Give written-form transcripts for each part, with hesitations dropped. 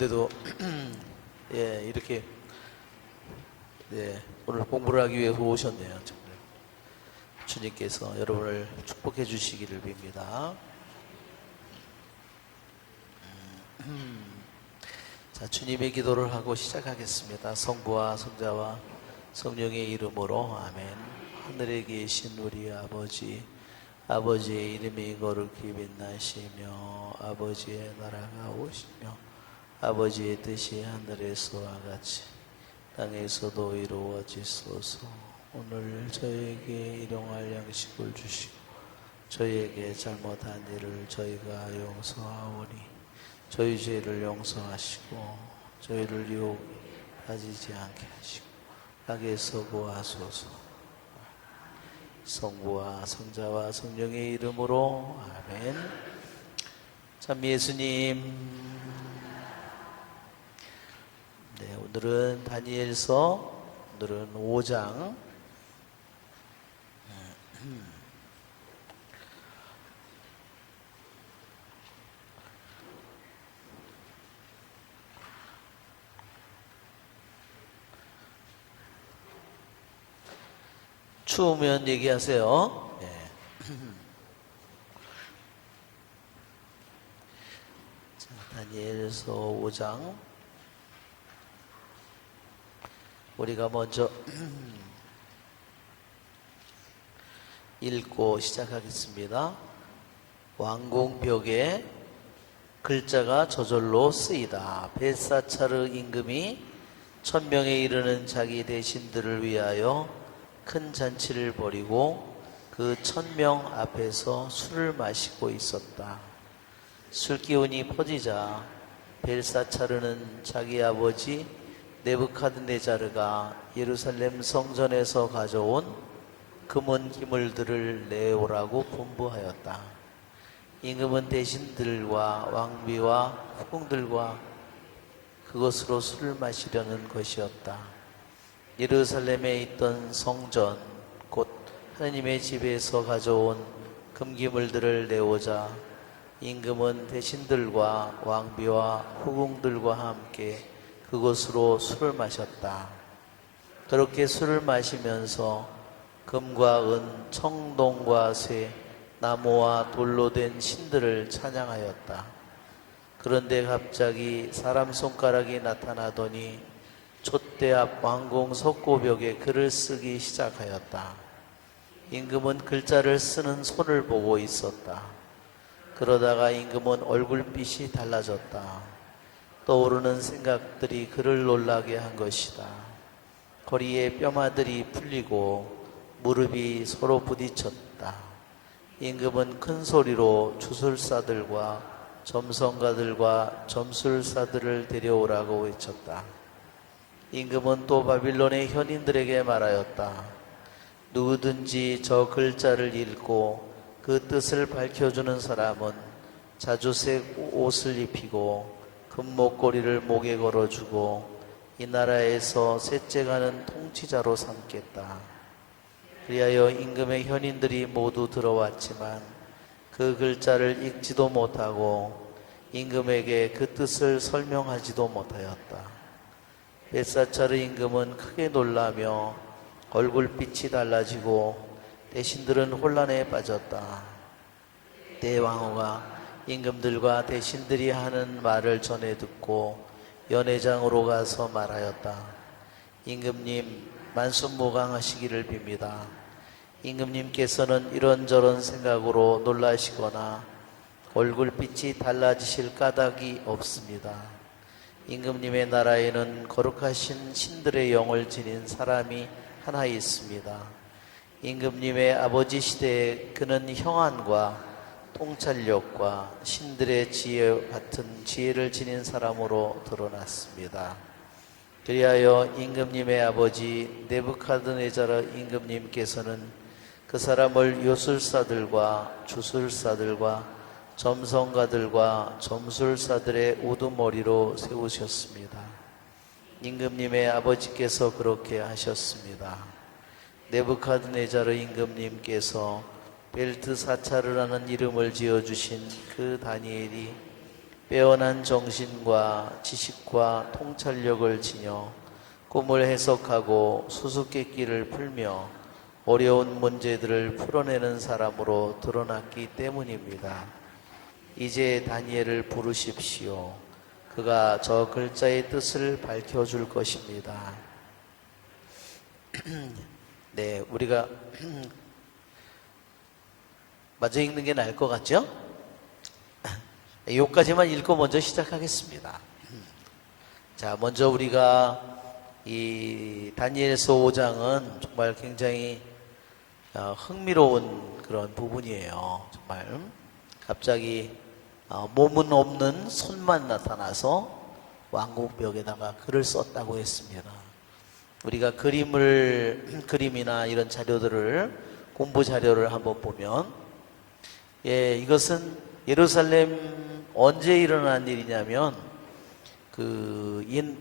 근데도 예, 이렇게 오늘 공부를 하기 위해서 오셨네요. 정말 주님께서 여러분을 축복해 주시기를 빕니다. 자, 주님의 기도를 하고 시작하겠습니다. 성부와 성자와 성령의 이름으로 아멘. 하늘에 계신 우리 아버지, 아버지의 이름이 거룩히 빛나시며 아버지의 나라가 오시며 아버지의 뜻이 하늘에서와 같이 땅에서도 이루어지소서. 오늘 저에게 일용할 양식을 주시고 저희에게 잘못한 일을 저희가 용서하오니 저희 죄를 용서하시고 저희를 유혹에 빠지지 않게 하시고 악에서 구하소서. 성부와 성자와 성령의 이름으로 아멘. 참 예수님, 오늘은 다니엘서, 오늘은 5장 추우면 얘기하세요. 자, 다니엘서 5장 우리가 먼저 읽고 시작하겠습니다. 왕궁벽에 글자가 저절로 쓰이다. 벨사차르 임금이 1000명에 이르는 자기 대신들을 위하여 큰 잔치를 벌이고 그 1000명 앞에서 술을 마시고 있었다. 술기운이 퍼지자 벨사차르는 자기 아버지 네부카드네자르가 예루살렘 성전에서 가져온 금은 기물들을 내오라고 분부하였다. 임금은 대신들과 왕비와 후궁들과 그것으로 술을 마시려는 것이었다. 예루살렘에 있던 성전 곧 하느님의 집에서 가져온 금기물들을 내오자 임금은 대신들과 왕비와 후궁들과 함께 그곳으로 술을 마셨다. 그렇게 술을 마시면서 금과 은, 청동과 쇠, 나무와 돌로 된 신들을 찬양하였다. 그런데 갑자기 사람 손가락이 나타나더니 촛대 앞 왕궁 석고벽에 글을 쓰기 시작하였다. 임금은 글자를 쓰는 손을 보고 있었다. 그러다가 임금은 얼굴빛이 달라졌다. 떠오르는 생각들이 그를 놀라게 한 것이다. 거리에 뼈마들이 풀리고 무릎이 서로 부딪혔다. 임금은 큰 소리로 주술사들과 점성가들과 점술사들을 데려오라고 외쳤다. 임금은 또 바빌론의 현인들에게 말하였다. 누구든지 저 글자를 읽고 그 뜻을 밝혀주는 사람은 자주색 옷을 입히고 금목걸이를 목에 걸어주고 이 나라에서 셋째 가는 통치자로 삼겠다. 그리하여 임금의 현인들이 모두 들어왔지만 그 글자를 읽지도 못하고 임금에게 그 뜻을 설명하지도 못하였다. 벨사차르 임금은 크게 놀라며 얼굴빛이 달라지고 대신들은 혼란에 빠졌다. 대왕후가 임금들과 대신들이 하는 말을 전해 듣고 연회장으로 가서 말하였다. 임금님, 만순무강하시기를 빕니다. 임금님께서는 이런저런 생각으로 놀라시거나 얼굴빛이 달라지실 까닭이 없습니다. 임금님의 나라에는 거룩하신 신들의 영을 지닌 사람이 하나 있습니다. 임금님의 아버지 시대에 그는 형안과 통찰력과 신들의 지혜 같은 지혜를 지닌 사람으로 드러났습니다. 그리하여 임금님의 아버지 네부카드네자르 임금님께서는 그 사람을 요술사들과 주술사들과 점성가들과 점술사들의 우두머리로 세우셨습니다. 임금님의 아버지께서 그렇게 하셨습니다. 네부카드네자르 임금님께서 벨트사차르라는 이름을 지어주신 그 다니엘이 빼어난 정신과 지식과 통찰력을 지녀 꿈을 해석하고 수수께끼를 풀며 어려운 문제들을 풀어내는 사람으로 드러났기 때문입니다. 이제 다니엘을 부르십시오. 그가 저 글자의 뜻을 밝혀줄 것입니다. 네, 우리가 마저 읽는 게 나을 것 같죠? 요까지만 읽고 먼저 시작하겠습니다. 자, 먼저 우리가 이 다니엘서 5장은 정말 굉장히 흥미로운 그런 부분이에요. 정말 갑자기 몸은 없는 손만 나타나서 왕국벽에다가 글을 썼다고 했습니다. 우리가 그림이나 이런 자료들을 공부 자료를 한번 보면 이것은 예루살렘 언제 일어난 일이냐면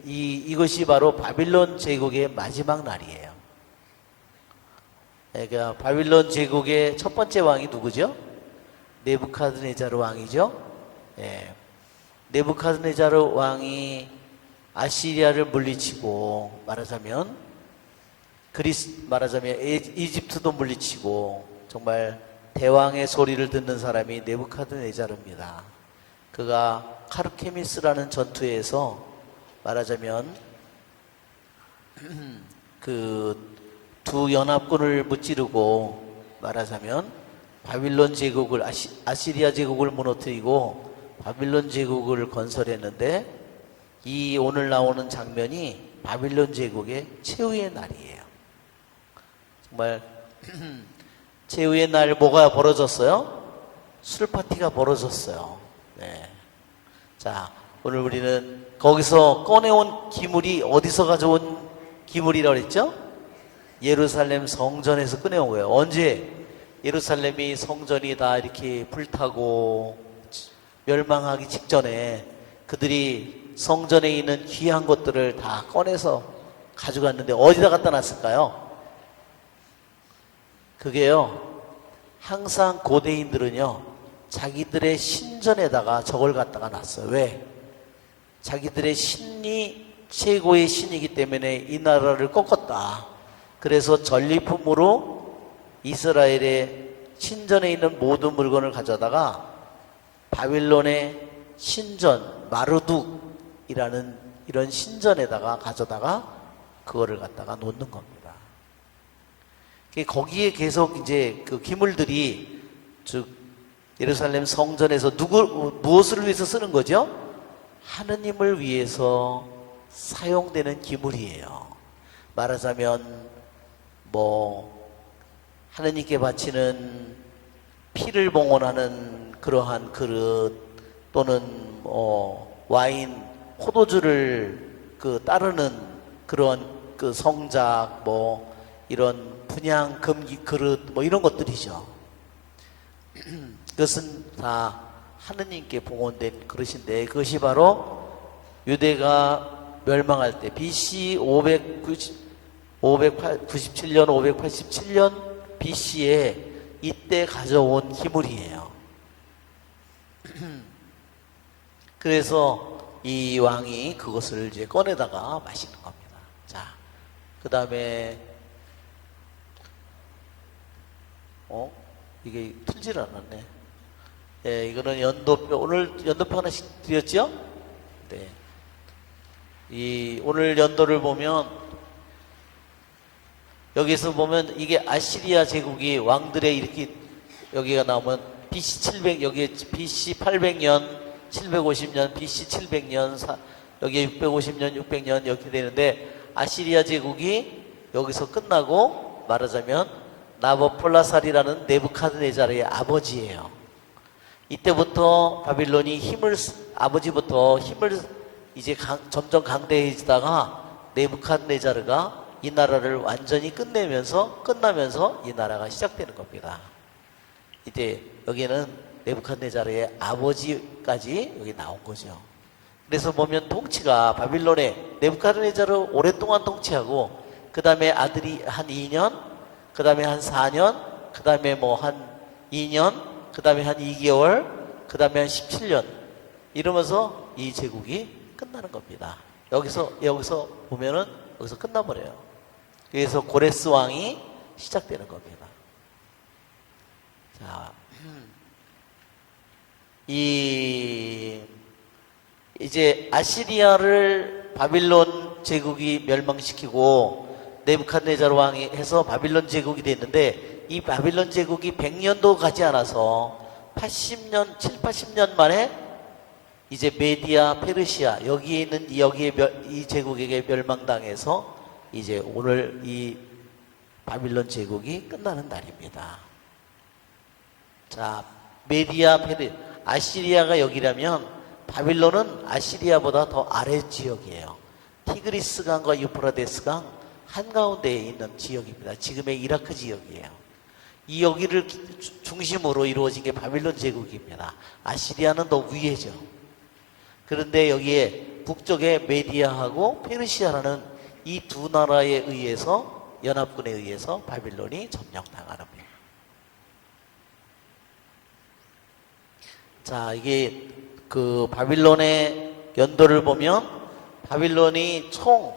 이것이 바로 바빌론 제국의 마지막 날이에요. 그러니까 바빌론 제국의 첫 번째 왕이 누구죠? 네부카드네자르 왕이죠. 네부카드네자르 왕이 아시리아를 물리치고 말하자면 이집트도 물리치고 정말 대왕의 소리를 듣는 사람이 네부카드네자르입니다. 그가 카르케미스라는 전투에서 말하자면 그 두 연합군을 무찌르고 말하자면 바빌론 제국을 아시리아 제국을 무너뜨리고 바빌론 제국을 건설했는데 이 오늘 나오는 장면이 바빌론 제국의 최후의 날이에요. 정말 최후의 날 뭐가 벌어졌어요? 술 파티가 벌어졌어요. 네. 자, 오늘 우리는 거기서 꺼내온 기물이 어디서 가져온 기물이라고 그랬죠? 예루살렘 성전에서 꺼내온 거예요. 언제? 예루살렘이 성전이 다 이렇게 불타고 멸망하기 직전에 그들이 성전에 있는 귀한 것들을 다 꺼내서 가져갔는데 어디다 갖다 놨을까요? 그게요, 항상 고대인들은요 자기들의 신전에다가 저걸 갖다가 놨어요. 왜? 자기들의 신이 최고의 신이기 때문에 이 나라를 꺾었다. 그래서 전리품으로 이스라엘의 신전에 있는 모든 물건을 가져다가 바빌론의 신전 마르둑이라는 이런 신전에다가 가져다가 그거를 갖다가 놓는 겁니다. 거기에 계속 이제 그 기물들이 즉 예루살렘 성전에서 무엇을 위해서 쓰는 거죠? 하느님을 위해서 사용되는 기물이에요. 말하자면 하느님께 바치는 피를 봉헌하는 그러한 그릇 또는 와인, 포도주를 따르는 그런 성작 이런 분향 금기 그릇 이런 것들이죠. 그것은 다 하느님께 봉헌된 그릇인데 그것이 바로 유대가 멸망할 때 BC 597년 587년 BC에 이때 가져온 기물이에요. 그래서 이 왕이 그것을 이제 꺼내다가 마시는 겁니다. 자, 그 다음에 이게 틀질 않았네. 이거는 연도표, 오늘 연도표 하나씩 드렸죠? 네. 오늘 연도를 보면 여기서 보면 이게 아시리아 제국이 왕들의 이렇게 여기가 나오면 BC 700, 여기에 BC 800년, 750년, BC 700년, 여기에 650년, 600년 이렇게 되는데 아시리아 제국이 여기서 끝나고 말하자면 나보폴라살이라는 네부카드네자르의 아버지예요. 이때부터 바빌론이 아버지부터 힘을 이제 점점 강대해지다가 네부카드네자르가 이 나라를 완전히 끝나면서 이 나라가 시작되는 겁니다. 이제 여기는 네부카드네자르의 아버지까지 여기 나온 거죠. 그래서 보면 통치가 바빌론에 네부카드네자르 오랫동안 통치하고 그 다음에 아들이 한 2년, 그 다음에 한 4년, 그 다음에 한 2년, 그 다음에 한 2개월, 그 다음에 한 17년 이러면서 이 제국이 끝나는 겁니다. 여기서 보면은 여기서 끝나버려요. 그래서 고레스 왕이 시작되는 겁니다. 자, 이제 아시리아를 바빌론 제국이 멸망시키고 네부갓네살 왕이 해서 바빌론 제국이 됐는데, 이 바빌론 제국이 100년도 가지 않아서 7, 80년 만에 이제 메디아, 페르시아 여기에 있는 이 제국에게 멸망당해서 이제 오늘 이 바빌론 제국이 끝나는 날입니다. 자, 메디아, 아시리아가 여기라면 바빌론은 아시리아보다 더 아래 지역이에요. 티그리스 강과 유프라데스 강 한가운데에 있는 지역입니다. 지금의 이라크 지역이에요. 이 여기를 중심으로 이루어진 게 바빌론 제국입니다. 아시리아는 더 위에죠. 그런데 여기에 북쪽에 메디아하고 페르시아라는 이 두 나라에 의해서, 연합군에 의해서 바빌론이 점령당하는 거예요. 자, 이게 그 바빌론의 연도를 보면 바빌론이 총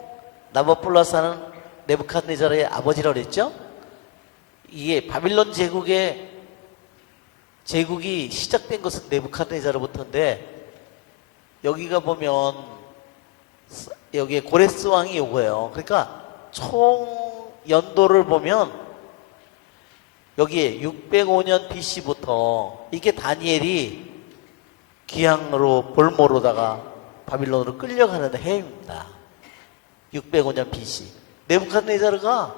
나부콜라사는 네부갓네살의 아버지라고 그랬죠? 이게 바빌론 제국이 시작된 것은 네부갓네살로부터인데, 여기가 보면 여기에 고레스 왕이 요거예요. 그러니까 총 연도를 보면 여기에 605년 BC부터 이게 다니엘이 기항으로 볼모로다가 바빌론으로 끌려가는 해입니다. 605년 BC. 네부갓네살가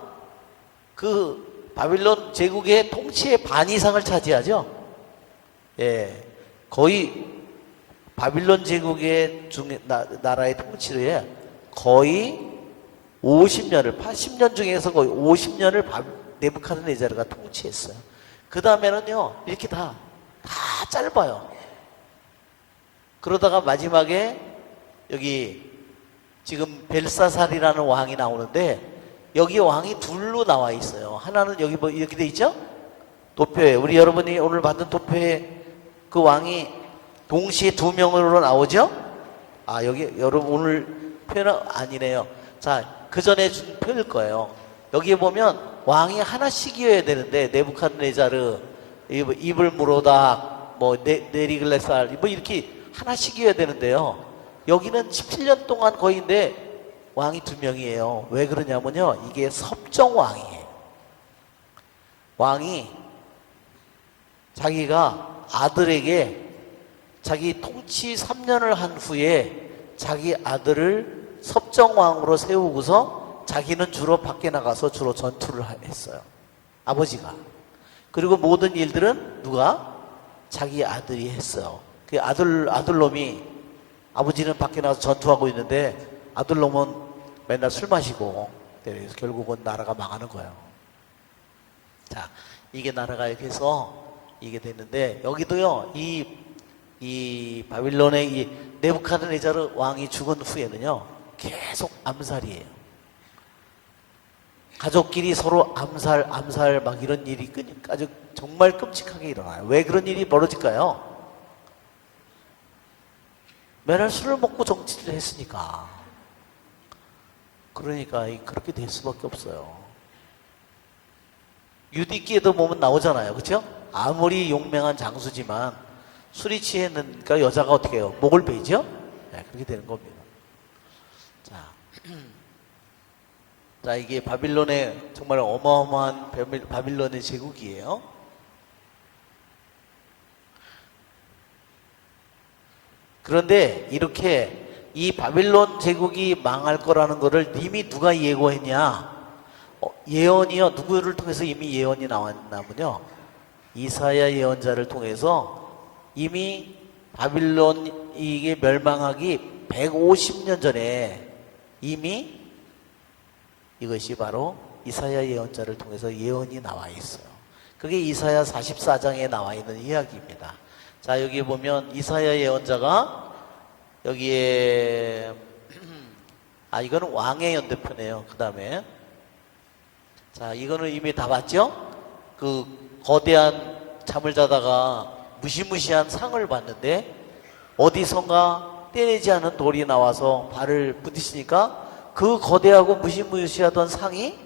그 바빌론 제국의 통치의 반 이상을 차지하죠. 예, 거의 바빌론 제국의 나라의 통치에 거의 50년을, 80년 중에서 거의 50년을 네부갓네살가 통치했어요. 그 다음에는요, 이렇게 다 짧아요. 그러다가 마지막에 여기 지금 벨사살이라는 왕이 나오는데, 여기 왕이 둘로 나와 있어요. 하나는 여기 뭐 이렇게 돼 있죠? 도표에, 우리 여러분이 오늘 받은 도표에 그 왕이 동시에 두 명으로 나오죠? 아, 여기 여러분 오늘 표현은 아니네요. 자, 그 전에 준 표일 거예요. 여기에 보면 왕이 하나씩이어야 되는데, 네부갓네자르, 이블무로닥, 뭐 네리글레살, 뭐 이렇게 하나씩이어야 되는데요. 여기는 17년 동안 거의인데 왕이 두 명이에요. 왜 그러냐면요, 이게 섭정왕이에요. 왕이 자기가 아들에게 자기 통치 3년을 한 후에 자기 아들을 섭정왕으로 세우고서 자기는 주로 밖에 나가서 주로 전투를 했어요. 아버지가. 그리고 모든 일들은 누가? 자기 아들이 했어요. 그 아들놈이, 아버지는 밖에 나가서 전투하고 있는데 아들놈은 맨날 술 마시고, 그래서 결국은 나라가 망하는 거예요. 자, 이게 나라가 이렇게 해서 이게 됐는데, 여기도요, 이 바빌론의 이 네부갓네살 왕이 죽은 후에는요, 계속 암살이에요. 가족끼리 서로 암살 막 이런 일이 아주 정말 끔찍하게 일어나요. 왜 그런 일이 벌어질까요? 맨날 술을 먹고 정치를 했으니까. 그러니까 그렇게 될 수밖에 없어요. 유디기에도 보면 나오잖아요. 그렇죠? 아무리 용맹한 장수지만 술이 취했으니까 여자가 어떻게 해요? 목을 베죠? 네, 그렇게 되는 겁니다. 자, 이게 바빌론의 정말 어마어마한 바빌론의 제국이에요. 그런데 이렇게 이 바빌론 제국이 망할 거라는 거를 이미 누가 예고했냐? 예언이요. 누구를 통해서 이미 예언이 나왔냐면요, 이사야 예언자를 통해서 이미 바빌론 이게 멸망하기 150년 전에 이미 이것이 바로 이사야 예언자를 통해서 예언이 나와 있어요. 그게 이사야 44장에 나와 있는 이야기입니다. 자, 여기 보면 이사야 예언자가 여기에 이거는 왕의 연대표네요. 그 다음에 자, 이거는 이미 다 봤죠? 그 거대한 잠을 자다가 무시무시한 상을 받는데, 어디선가 떼내지 않은 돌이 나와서 발을 부딪히니까 그 거대하고 무시무시하던 상이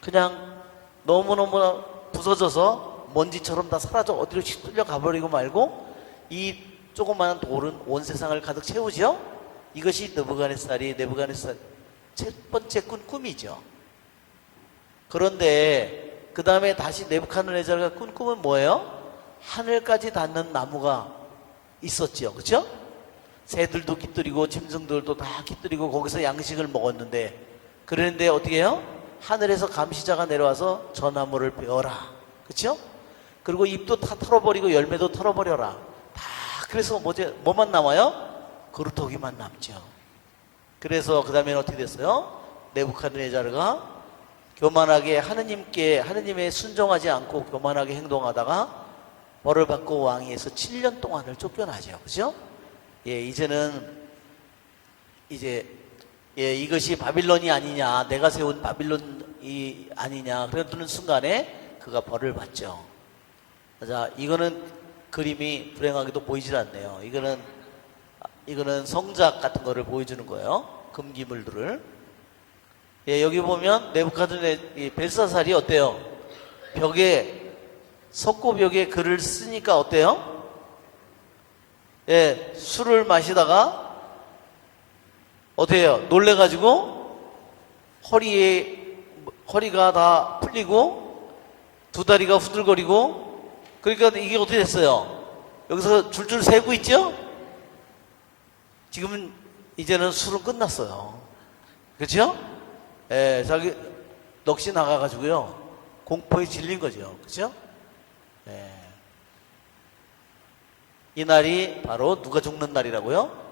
그냥 너무너무 부서져서 먼지처럼 다 사라져 어디로 휘둘려 가버리고 말고 이 조그마한 돌은 온 세상을 가득 채우죠. 이것이 느부갓네살의 첫 번째 꾼 꿈이죠. 그런데 그 다음에 다시 느부갓네살가 꾼 꿈은 뭐예요? 하늘까지 닿는 나무가 있었죠. 그렇죠? 새들도 깃들이고 짐승들도 다 깃들이고 거기서 양식을 먹었는데, 그런데 어떻게 해요? 하늘에서 감시자가 내려와서 저 나무를 베어라. 그렇죠? 그리고 잎도 다 털어버리고 열매도 털어버려라. 다. 그래서 뭐만 남아요? 그루터기만 남죠. 그래서 그 다음에는 어떻게 됐어요? 느부갓네살가 교만하게 하느님의 순종하지 않고 교만하게 행동하다가 벌을 받고 왕위에서 7년 동안을 쫓겨나죠. 그죠? 예, 이것이 바빌론이 아니냐, 내가 세운 바빌론이 아니냐, 그러는 순간에 그가 벌을 받죠. 자, 이거는 그림이 불행하게도 보이질 않네요. 이거는 성작 같은 거를 보여주는 거예요. 금기물들을. 예, 여기 보면 벨사살이 어때요? 석고벽에 글을 쓰니까 어때요? 예, 술을 마시다가 어때요? 놀래가지고 허리가 다 풀리고 두 다리가 후들거리고, 그러니까 이게 어떻게 됐어요? 여기서 줄줄 세고 있죠? 지금은 이제는 술은 끝났어요. 그렇죠? 예, 자기 넋이 나가가지고요 공포에 질린 거죠. 그렇죠? 예. 이 날이 바로 누가 죽는 날이라고요?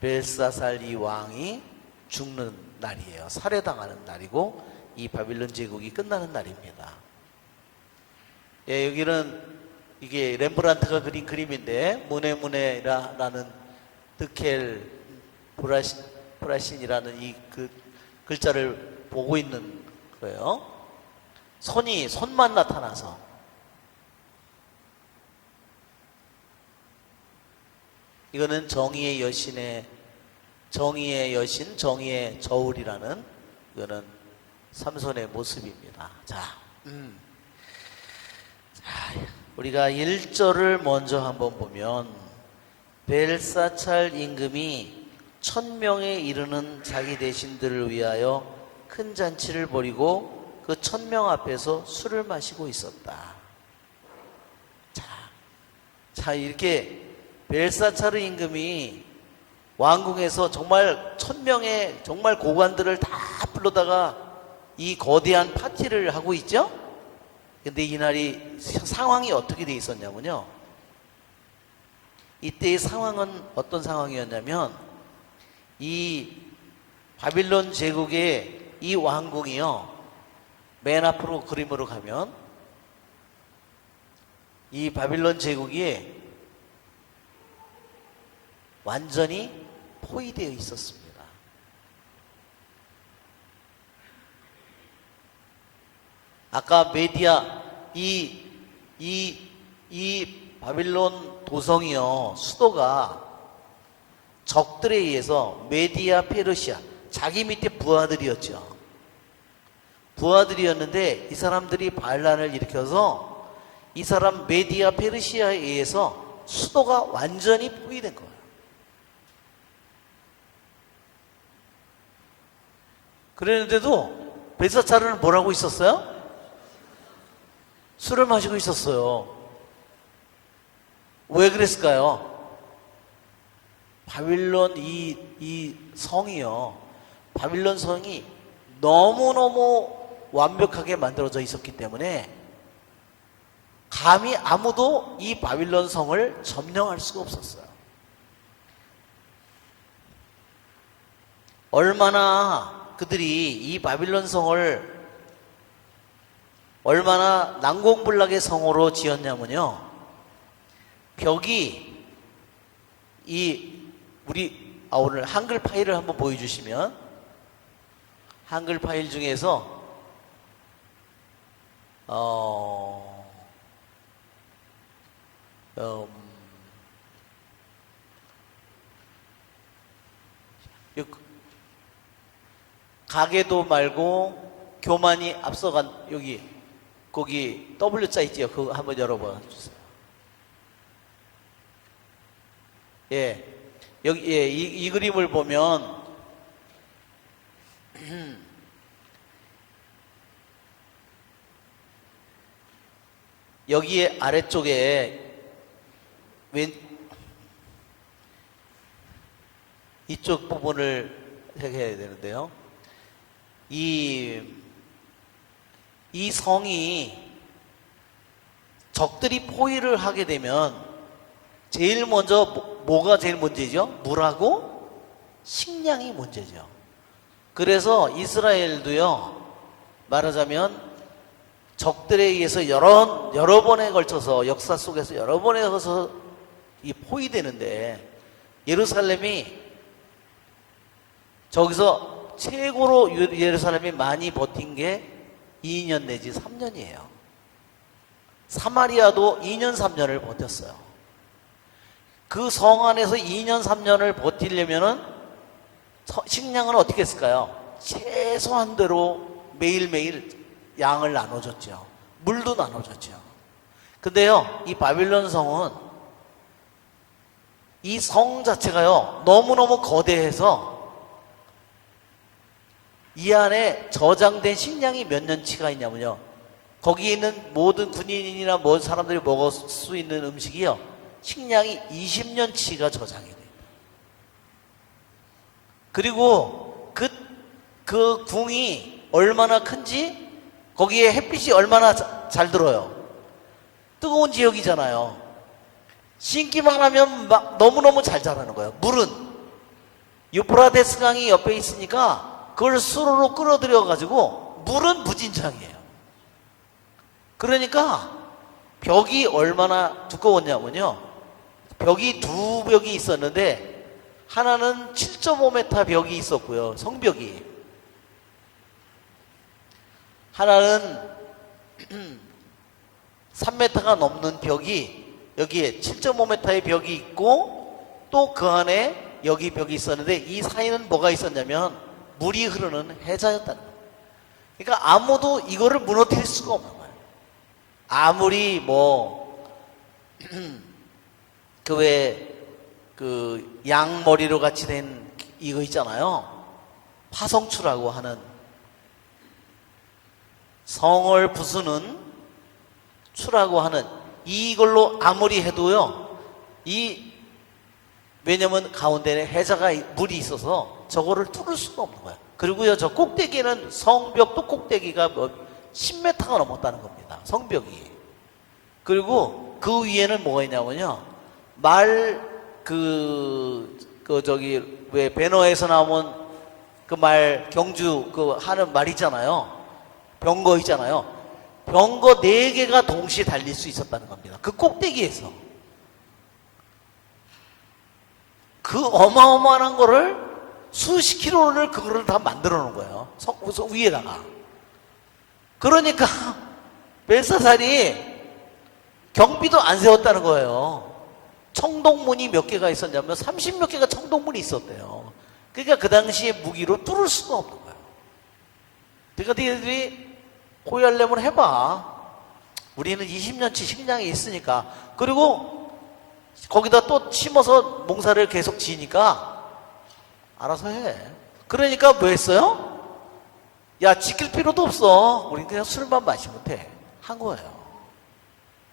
벨사살 이 왕이 죽는 날이에요. 살해당하는 날이고 이 바빌론 제국이 끝나는 날입니다. 예, 이게 렘브란트가 그린 그림인데, 무네무네라는 드켈 브라신이라는 이 글자를 보고 있는 거예요. 손만 나타나서. 이거는 정의의 여신, 정의의 저울이라는, 이거는 삼손의 모습입니다. 자, 우리가 1절을 먼저 한번 보면, 벨사찰 임금이 1000명에 이르는 자기 대신들을 위하여 큰 잔치를 벌이고 그 1000명 앞에서 술을 마시고 있었다. 자, 이렇게 벨사차르 임금이 왕궁에서 정말 1000명의 정말 고관들을 다 불러다가 이 거대한 파티를 하고 있죠? 근데 이날이 상황이 어떻게 돼 있었냐면요, 이때의 상황은 어떤 상황이었냐면, 이 바빌론 제국의 이 왕궁이요, 맨 앞으로 그림으로 가면 이 바빌론 제국이 완전히 포위되어 있었습니다. 아까 메디아, 이 바빌론 도성이요, 수도가 적들에 의해서 메디아 페르시아, 자기 밑에 부하들이었죠. 부하들이었는데 이 사람들이 반란을 일으켜서 이 사람 메디아 페르시아에 의해서 수도가 완전히 포위된 거예요. 그랬는데도 벨사차르는 뭘 하고 있었어요? 술을 마시고 있었어요. 왜 그랬을까요? 바빌론 이 성이요, 바빌론 성이 너무너무 완벽하게 만들어져 있었기 때문에 감히 아무도 이 바빌론 성을 점령할 수가 없었어요. 얼마나 그들이 이 바빌론 성을 얼마나 난공불락의 성으로 지었냐면요, 벽이 오늘 한글 파일을 한번 보여주시면, 한글 파일 중에서 가게도 말고 교만이 앞서간 여기 거기 W자 있지요? 그거 한번 열어봐 주세요. 예, 여기 예, 이 그림을 보면 여기에 아래쪽에 이쪽 부분을 해야 되는데요. 이 성이 적들이 포위를 하게 되면 제일 먼저 뭐가 제일 문제죠? 물하고 식량이 문제죠. 그래서 이스라엘도요, 말하자면 적들에 의해서 여러 번에 걸쳐서 역사 속에서 여러 번에 걸쳐서 이 포위되는데, 예루살렘이 저기서 최고로 예루살렘이 많이 버틴 게 2년 내지 3년이에요. 사마리아도 2년 3년을 버텼어요. 그 성 안에서 2년 3년을 버티려면은 식량은 어떻게 했을까요? 최소한대로 매일매일 양을 나눠줬죠. 물도 나눠줬죠. 근데요, 이 바빌론 성은 이 성 자체가요, 너무너무 거대해서 이 안에 저장된 식량이 몇 년치가 있냐면요, 거기에 있는 모든 군인이나 모든 사람들이 먹을 수 있는 음식이요, 식량이 20년치가 저장이 돼요. 그리고 그 궁이 얼마나 큰지, 거기에 햇빛이 얼마나 잘 들어요. 뜨거운 지역이잖아요. 심기만 하면 막 너무너무 잘 자라는 거예요. 물은 유프라데스 강이 옆에 있으니까 그걸 수로로 끌어들여 가지고 물은 무진장이에요. 그러니까 벽이 얼마나 두꺼웠냐면요, 벽이 두 벽이 있었는데 하나는 7.5m 벽이 있었고요, 성벽이. 하나는 3m가 넘는 벽이, 여기에 7.5m의 벽이 있고 또 그 안에 여기 벽이 있었는데, 이 사이는 뭐가 있었냐면 물이 흐르는 해자였다는 거예요. 그러니까 아무도 이거를 무너뜨릴 수가 없는 거예요. 아무리 그 양머리로 같이 된 이거 있잖아요, 파성추라고 하는, 성을 부수는 추라고 하는, 이걸로 아무리 해도요, 왜냐면 가운데에 해자가, 물이 있어서 저거를 뚫을 수가 없는 거예요. 그리고요, 저 꼭대기에는, 성벽도 꼭대기가 10m가 넘었다는 겁니다, 성벽이. 그리고 그 위에는 뭐가 있냐면요, 왜 배너에서 나오면 그 말, 경주 하는 말 있잖아요, 병거 있잖아요. 병거 4개가 동시에 달릴 수 있었다는 겁니다. 그 꼭대기에서. 그 어마어마한 거를 수십 킬로를 그거를 다 만들어 놓은 거예요, 위에다가. 그러니까 벨사살이 경비도 안 세웠다는 거예요. 청동문이 몇 개가 있었냐면 30몇 개가 청동문이 있었대요. 그러니까 그 당시에 무기로 뚫을 수가 없는 거예요. 그러니까 너희들이 포위하려면 해봐. 우리는 20년치 식량이 있으니까. 그리고 거기다 또 심어서 농사를 계속 지니까 알아서 해. 그러니까 뭐 했어요? 야, 지킬 필요도 없어, 우린 그냥 술만 마시면 돼, 한 거예요.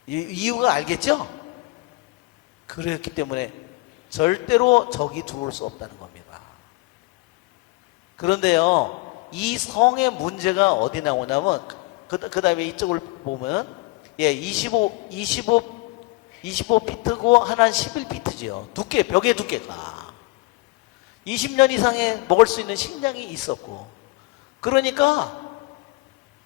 이유가 알겠죠? 그렇기 때문에 절대로 적이 들어올 수 없다는 겁니다. 그런데요, 이 성의 문제가 어디 나오냐면, 그 다음에 이쪽을 보면, 25피트고 하나는 11피트지요. 벽의 두께가. 20년 이상의 먹을 수 있는 식량이 있었고. 그러니까,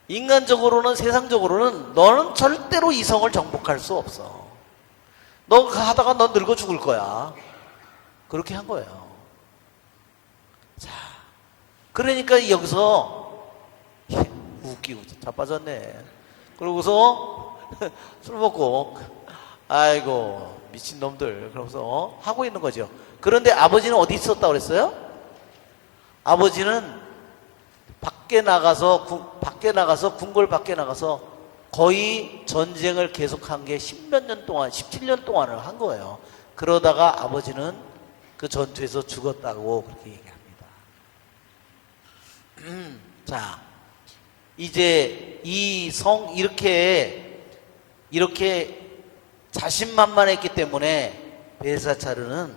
인간적으로는, 세상적으로는 너는 절대로 이 성을 정복할 수 없어. 너 하다가 너 늙어 죽을 거야. 그렇게 한 거예요. 자, 그러니까 여기서 웃기고 자빠졌네. 그러고서 술 먹고, 아이고 미친놈들, 그러면서 하고 있는 거죠. 그런데 아버지는 어디 있었다고 그랬어요? 아버지는 밖에 나가서 궁궐 밖에 나가서 거의 전쟁을 계속한 게 10몇 년 동안, 17년 동안을 한 거예요. 그러다가 아버지는 그 전투에서 죽었다고 그렇게 얘기합니다. 자, 이제 이 이렇게 자신만만했기 때문에 벨사차르는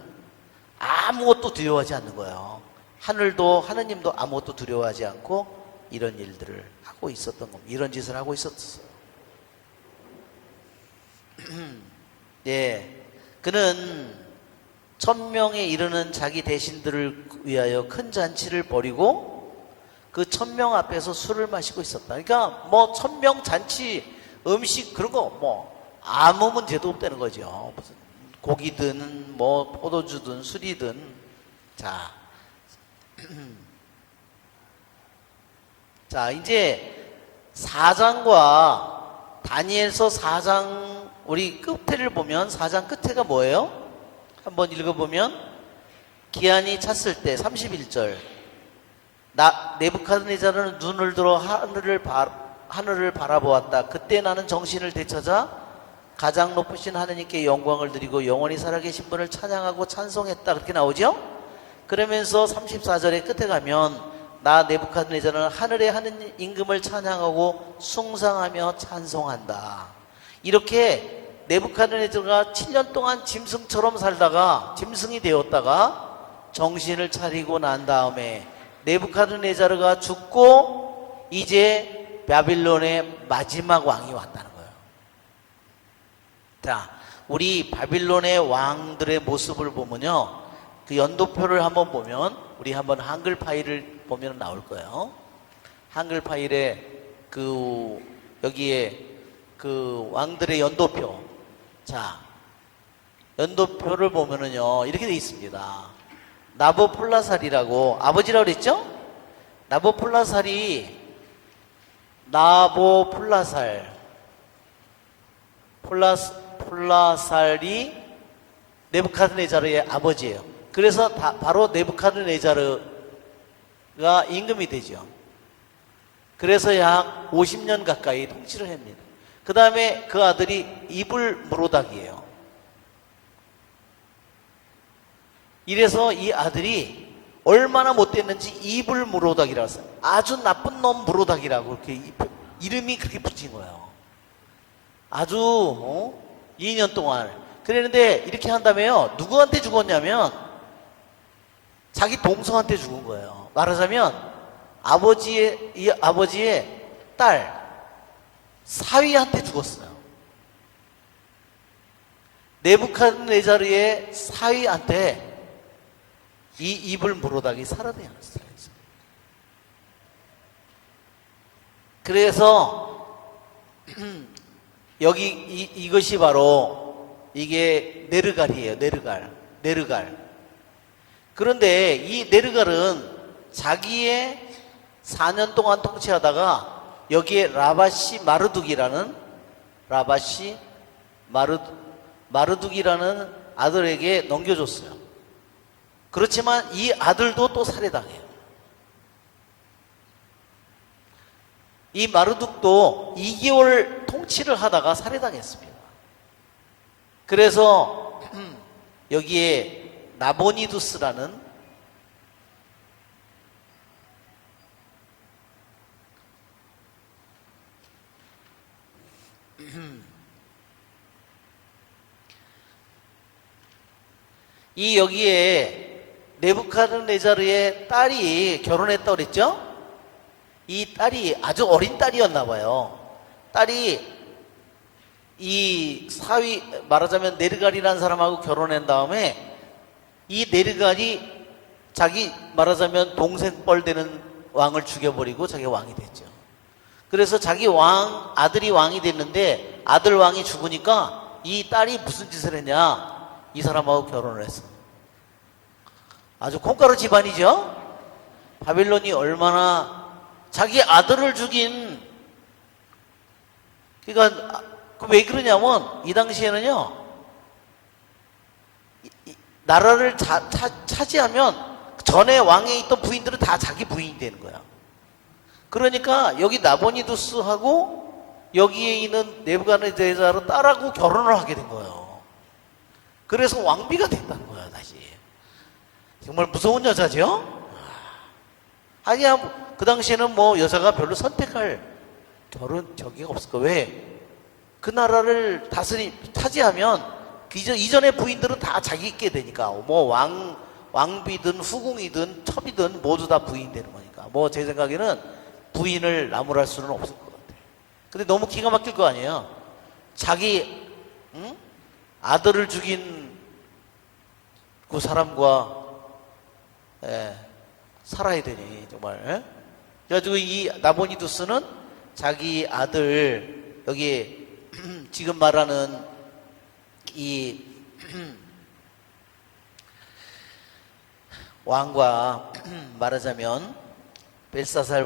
아무것도 두려워하지 않는 거예요. 하느님도 아무것도 두려워하지 않고 이런 일들을 하고 있었던 겁니다. 이런 짓을 하고 있었어요. 예, 그는 1000명에 이르는 자기 대신들을 위하여 큰 잔치를 벌이고 그 1000명 앞에서 술을 마시고 있었다. 그러니까 뭐 1000명 잔치, 음식 그런 거 뭐 아무 문제도 없다는 거죠. 무슨 고기든 뭐 포도주든 술이든. 자, 자, 이제 4장과 다니엘서 4장 우리 끝에를 보면 4장 끝에가 뭐예요? 한번 읽어보면 기한이 찼을 때 31절 네부카드네자르는 눈을 들어 하늘을 바라보았다. 그때 나는 정신을 되찾아 가장 높으신 하느님께 영광을 드리고 영원히 살아계신 분을 찬양하고 찬송했다. 그렇게 나오죠? 그러면서 34절의 끝에 가면 나 네부카드네자르는 하늘의 하느님 임금을 찬양하고 숭상하며 찬송한다. 이렇게 네부카드네자르가 7년 동안 짐승처럼 살다가 짐승이 되었다가 정신을 차리고 난 다음에 네부카드네자르가 죽고 이제 바빌론의 마지막 왕이 왔다는 거예요. 자, 우리 바빌론의 왕들의 모습을 보면요, 그 연도표를 한번 보면 우리 한번 한글 파일을 보면 나올 거예요. 한글 파일에 여기에 그 왕들의 연도표. 자, 연도표를 보면은요 이렇게 돼 있습니다. 나보폴라살이라고 아버지라고 그랬죠? 나보폴라살이 네부카드네자르의 아버지예요. 그래서 바로 네부카드네자르가 임금이 되죠. 그래서 약 50년 가까이 통치를 합니다. 그 다음에 그 아들이 이불무로닥이에요. 이래서 이 아들이 얼마나 못됐는지 이불무로닥이라고 했어요. 아주 나쁜 놈 무로닥이라고 이렇게 이름이 그렇게 붙인 거예요. 아주 2년 동안 그랬는데 이렇게 한다며요. 누구한테 죽었냐면 자기 동서한테 죽은 거예요. 말하자면 이 아버지의 딸 사위한테 죽었어요. 네부카드네자르의 사위한테 이 이불무로닥이 살아내었어요. 그래서 여기 이것이 바로 이게 네르갈이에요. 네르갈. 그런데 이 네르갈은 자기의 4년 동안 통치하다가 여기에 마르둑이라는 아들에게 넘겨줬어요. 그렇지만 이 아들도 또 살해당해요. 이 마르둑도 2개월 통치를 하다가 살해당했습니다. 그래서 여기에 나보니두스라는 여기에 네부카드네자르의 딸이 결혼했다고 그랬죠? 이 딸이 아주 어린 딸이었나 봐요. 딸이 이 사위, 말하자면 네르갈이라는 사람하고 결혼한 다음에 이 네르갈이 자기 말하자면 동생 뻘 되는 왕을 죽여버리고 자기가 왕이 됐죠. 그래서 자기 아들이 왕이 됐는데 아들 왕이 죽으니까 이 딸이 무슨 짓을 했냐? 이 사람하고 결혼을 했어. 아주 콩가루 집안이죠? 바빌론이 얼마나 자기 아들을 죽인, 그러니까 왜 그러냐면 이 당시에는요 나라를 차지하면 전에 왕에 있던 부인들은 다 자기 부인이 되는 거야. 그러니까 여기 나보니두스하고 여기에 있는 네부갓네살을 딸하고 결혼을 하게 된 거예요. 그래서 왕비가 됐다는 거야, 다시. 정말 무서운 여자죠? 아니야, 그 당시에는 뭐 여자가 별로 선택할 결혼 저기가 없을 거야. 왜? 그 나라를 차지하면 이전의 부인들은 다 자기 있게 되니까, 뭐 왕비든 후궁이든 첩이든 모두 다 부인 되는 거니까. 뭐 제 생각에는 부인을 나무랄 수는 없을 것 같아요. 근데 너무 기가 막힐 거 아니에요. 자기 아들을 죽인 그 사람과 살아야 되니 정말. 그래가지고 이 나보니두스는 자기 아들, 여기 지금 말하는 이 왕과 말하자면 벨사살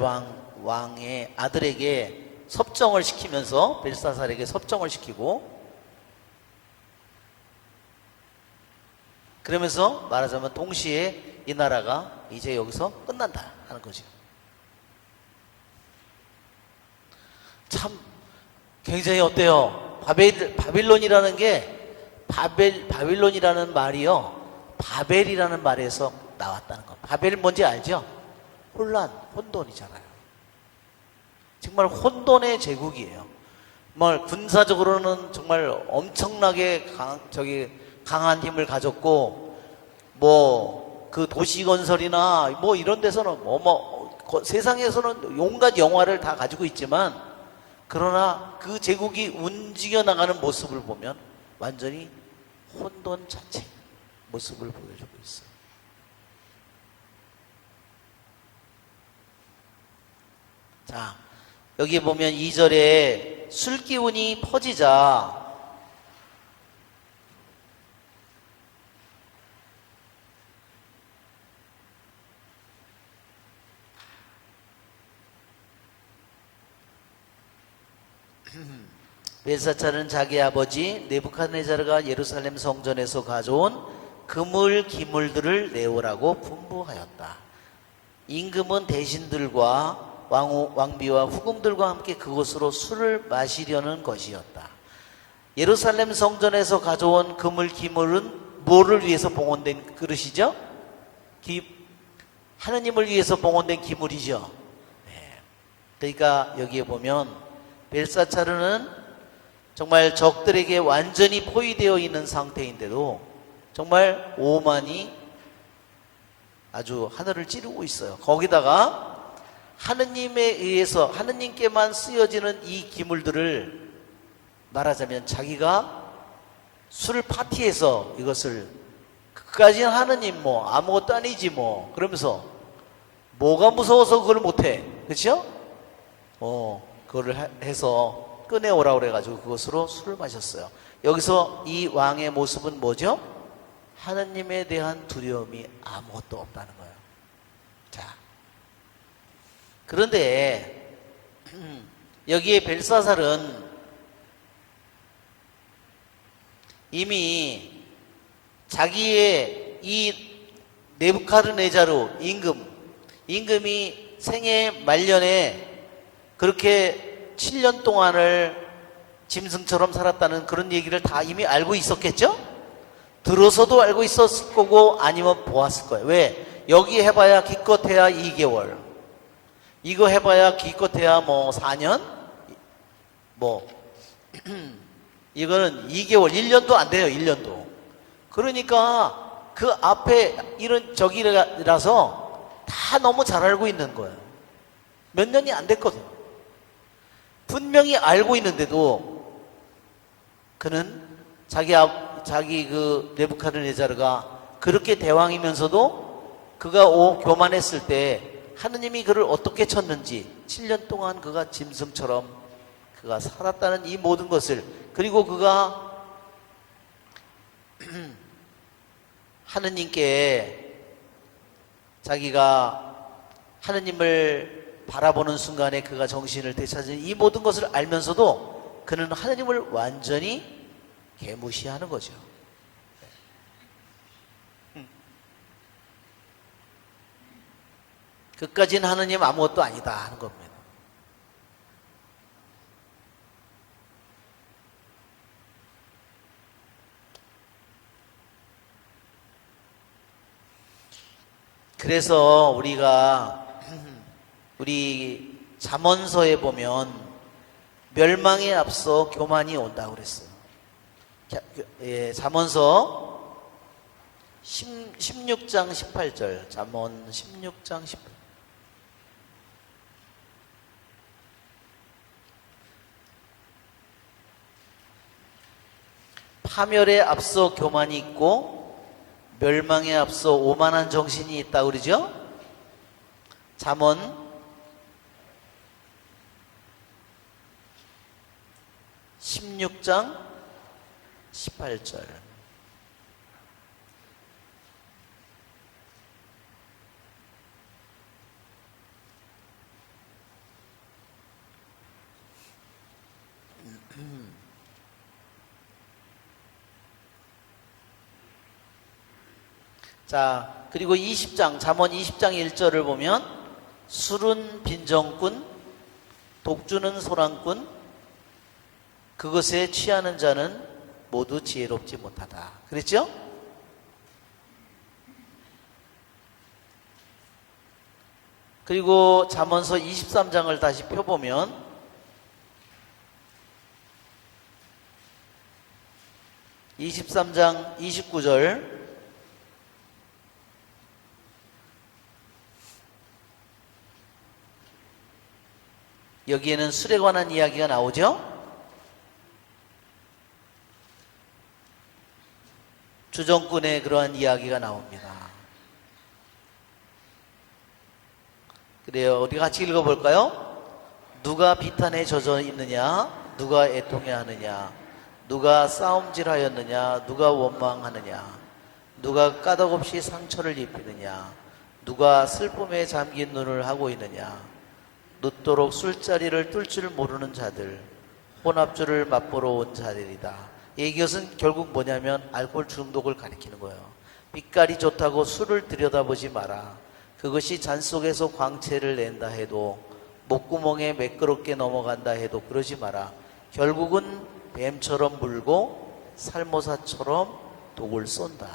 왕의 아들에게 섭정을 시키면서, 벨사살에게 섭정을 시키고, 그러면서 말하자면 동시에 이 나라가 이제 여기서 끝난다 하는 거죠. 참 굉장히 어때요? 바빌론이라는 게 바빌론이라는 말이요, 바벨이라는 말에서 나왔다는 거. 바벨 뭔지 알죠? 혼돈이잖아요. 정말 혼돈의 제국이에요. 정말 군사적으로는 정말 엄청나게 강한 힘을 가졌고, 뭐 그 도시 건설이나 뭐 이런 데서는 세상에서는 온갖 영화를 다 가지고 있지만, 그러나 그 제국이 움직여 나가는 모습을 보면 완전히 혼돈 자체 모습을 보여주고 있어요. 자, 여기 보면 2절에 술기운이 퍼지자 벨사찰은 자기 아버지 네부갓네자르가 예루살렘 성전에서 가져온 그물 기물들을 내오라고 분부하였다. 임금은 대신들과 왕비와 후궁들과 함께 그곳으로 술을 마시려는 것이었다. 예루살렘 성전에서 가져온 그물 기물은 뭐를 위해서 봉헌된 그릇이죠? 하느님을 위해서 봉헌된 기물이죠. 그러니까 여기에 보면 벨사차르는 정말 적들에게 완전히 포위되어 있는 상태인데도 정말 오만이 아주 하늘을 찌르고 있어요. 거기다가 하느님에 의해서 하느님께만 쓰여지는 이 기물들을 말하자면 자기가 술 파티에서 이것을, 그까지는 하느님 뭐 아무것도 아니지 뭐 그러면서 뭐가 무서워서 그걸 못해, 그렇죠? 그거를 해서 꺼내오라 그래가지고 그것으로 술을 마셨어요. 여기서 이 왕의 모습은 뭐죠? 하느님에 대한 두려움이 아무것도 없다는 거예요. 자, 그런데 여기에 벨사살은 이미 자기의 이 네부카드네자르 임금이 생애 말년에 그렇게 7년 동안을 짐승처럼 살았다는 그런 얘기를 다 이미 알고 있었겠죠? 들어서도 알고 있었을 거고 아니면 보았을 거예요. 왜? 여기 해봐야 기껏해야 2개월, 이거 해봐야 기껏해야 뭐 4년, 뭐 이거는 2개월, 1년도 안 돼요. 1년도. 그러니까 그 앞에 이런 저기라서 다 너무 잘 알고 있는 거예요. 몇 년이 안 됐거든. 분명히 알고 있는데도 그는 자기 그 네부카드네자르가 그렇게 대왕이면서도 그가 교만했을 때 하느님이 그를 어떻게 쳤는지, 7년 동안 그가 짐승처럼 그가 살았다는 이 모든 것을, 그리고 그가 하느님께 자기가 하느님을 바라보는 순간에 그가 정신을 되찾은 이 모든 것을 알면서도 그는 하느님을 완전히 개무시하는 거죠. 그까지는 하느님 아무것도 아니다 하는 겁니다. 그래서 우리 잠언서에 보면 멸망에 앞서 교만이 온다고 그랬어요. 잠언서 16장 18절. 잠언 16장 18절. 파멸에 앞서 교만이 있고 멸망에 앞서 오만한 정신이 있다 그러죠? 잠언 16장 18절. 자, 그리고 20장, 잠언 20장 1절을 보면 술은 빈정꾼, 독주는 소랑꾼, 그것에 취하는 자는 모두 지혜롭지 못하다. 그랬죠? 그리고 잠언서 23장을 다시 펴보면 (23장) 29절 여기에는 술에 관한 이야기가 나오죠? 주정꾼의 그러한 이야기가 나옵니다. 그래요. 우리 같이 읽어볼까요? 누가 비탄에 젖어 있느냐? 누가 애통해 하느냐? 누가 싸움질하였느냐? 누가 원망하느냐? 누가 까닭없이 상처를 입히느냐? 누가 슬픔에 잠긴 눈을 하고 있느냐? 늦도록 술자리를 뚫 줄 모르는 자들, 혼합주를 맛보러 온 자들이다. 이것은 결국 뭐냐면 알코올 중독을 가리키는 거예요. 빛깔이 좋다고 술을 들여다보지 마라. 그것이 잔 속에서 광채를 낸다 해도, 목구멍에 매끄럽게 넘어간다 해도 그러지 마라. 결국은 뱀처럼 물고 살모사처럼 독을 쏜다.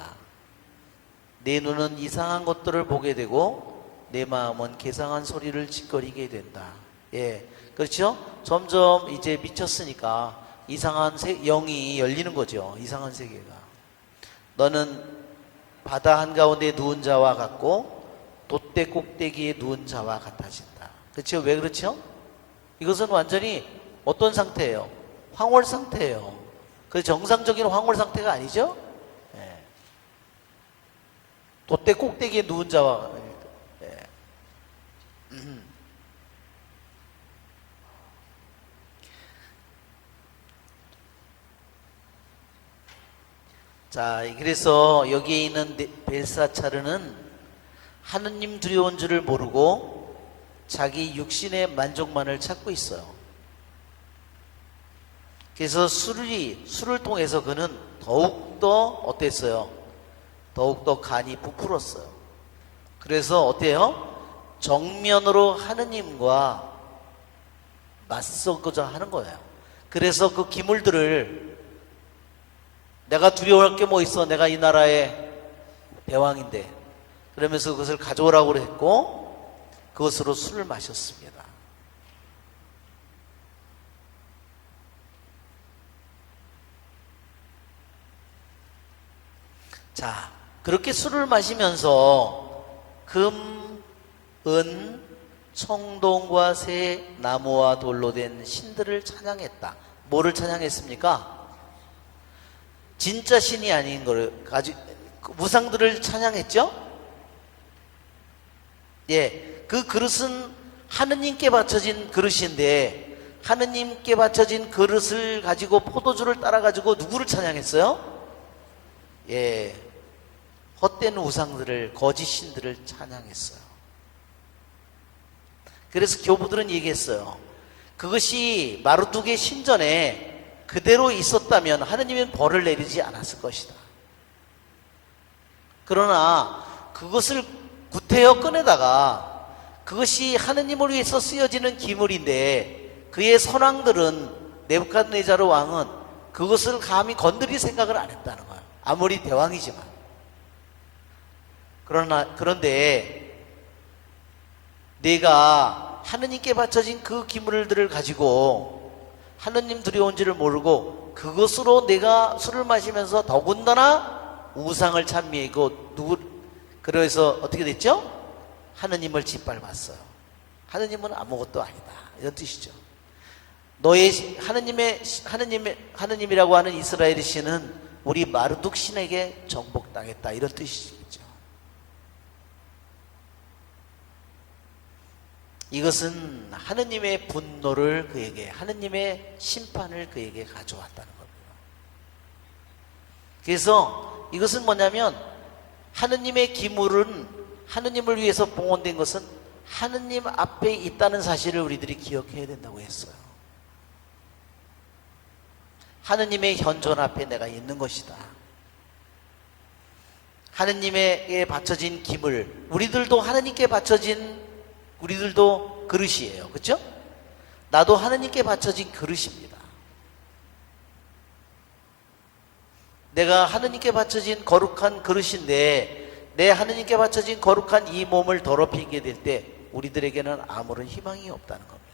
내 눈은 이상한 것들을 보게 되고 내 마음은 괴상한 소리를 짓거리게 된다. 예, 그렇죠? 점점 이제 미쳤으니까 이상한 영이 열리는 거죠. 이상한 세계가. 너는 바다 한가운데 누운 자와 같고 돛대 꼭대기에 누운 자와 같아진다. 그렇죠? 왜 그렇죠? 이것은 완전히 어떤 상태예요? 황홀 상태예요. 그 정상적인 황홀 상태가 아니죠? 예. 돛대 꼭대기에 누운 자와 같다. 자, 그래서 여기에 있는 벨사차르는 하느님 두려운 줄을 모르고 자기 육신의 만족만을 찾고 있어요. 그래서 술을 통해서 그는 더욱더 어땠어요? 더욱더 간이 부풀었어요. 그래서 어때요? 정면으로 하느님과 맞서고자 하는 거예요. 그래서 그 기물들을, 내가 두려워할 게 뭐 있어? 내가 이 나라의 대왕인데. 그러면서 그것을 가져오라고 했고 그것으로 술을 마셨습니다. 자, 그렇게 술을 마시면서 금, 은, 청동과 새, 나무와 돌로 된 신들을 찬양했다. 뭐를 찬양했습니까? 진짜 신이 아닌 걸 가지고 우상들을 찬양했죠? 예, 그 그릇은 하느님께 바쳐진 그릇인데 하느님께 바쳐진 그릇을 가지고 포도주를 따라 가지고 누구를 찬양했어요? 예, 헛된 우상들을, 거짓 신들을 찬양했어요. 그래서 교부들은 얘기했어요. 그것이 마르두게 신전에 그대로 있었다면 하느님은 벌을 내리지 않았을 것이다. 그러나 그것을 구태여 꺼내다가 그것이 하느님을 위해서 쓰여지는 기물인데 그의 선왕들은 네부갓네자르 왕은 그것을 감히 건드릴 생각을 안 했다는 거예요. 아무리 대왕이지만. 그런데 내가 하느님께 바쳐진 그 기물들을 가지고 하느님 두려운 줄을 모르고 그것으로 내가 술을 마시면서 더군다나 우상을 찬미하고 그래서 어떻게 됐죠? 하느님을 짓밟았어요. 하느님은 아무것도 아니다, 이런 뜻이죠. 하느님이라고 하는 이스라엘의 신은 우리 마르둑 신에게 정복당했다, 이런 뜻이죠. 이것은 하느님의 분노를 그에게, 하느님의 심판을 그에게 가져왔다는 겁니다. 그래서 이것은 뭐냐면 하느님의 기물은, 하느님을 위해서 봉헌된 것은 하느님 앞에 있다는 사실을 우리들이 기억해야 된다고 했어요. 하느님의 현존 앞에 내가 있는 것이다. 하느님에게 바쳐진 기물, 우리들도 하느님께 바쳐진, 우리들도 그릇이에요. 그렇죠? 나도 하느님께 바쳐진 그릇입니다. 내가 하느님께 바쳐진 거룩한 그릇인데 내 하느님께 바쳐진 거룩한 이 몸을 더럽히게 될 때 우리들에게는 아무런 희망이 없다는 겁니다.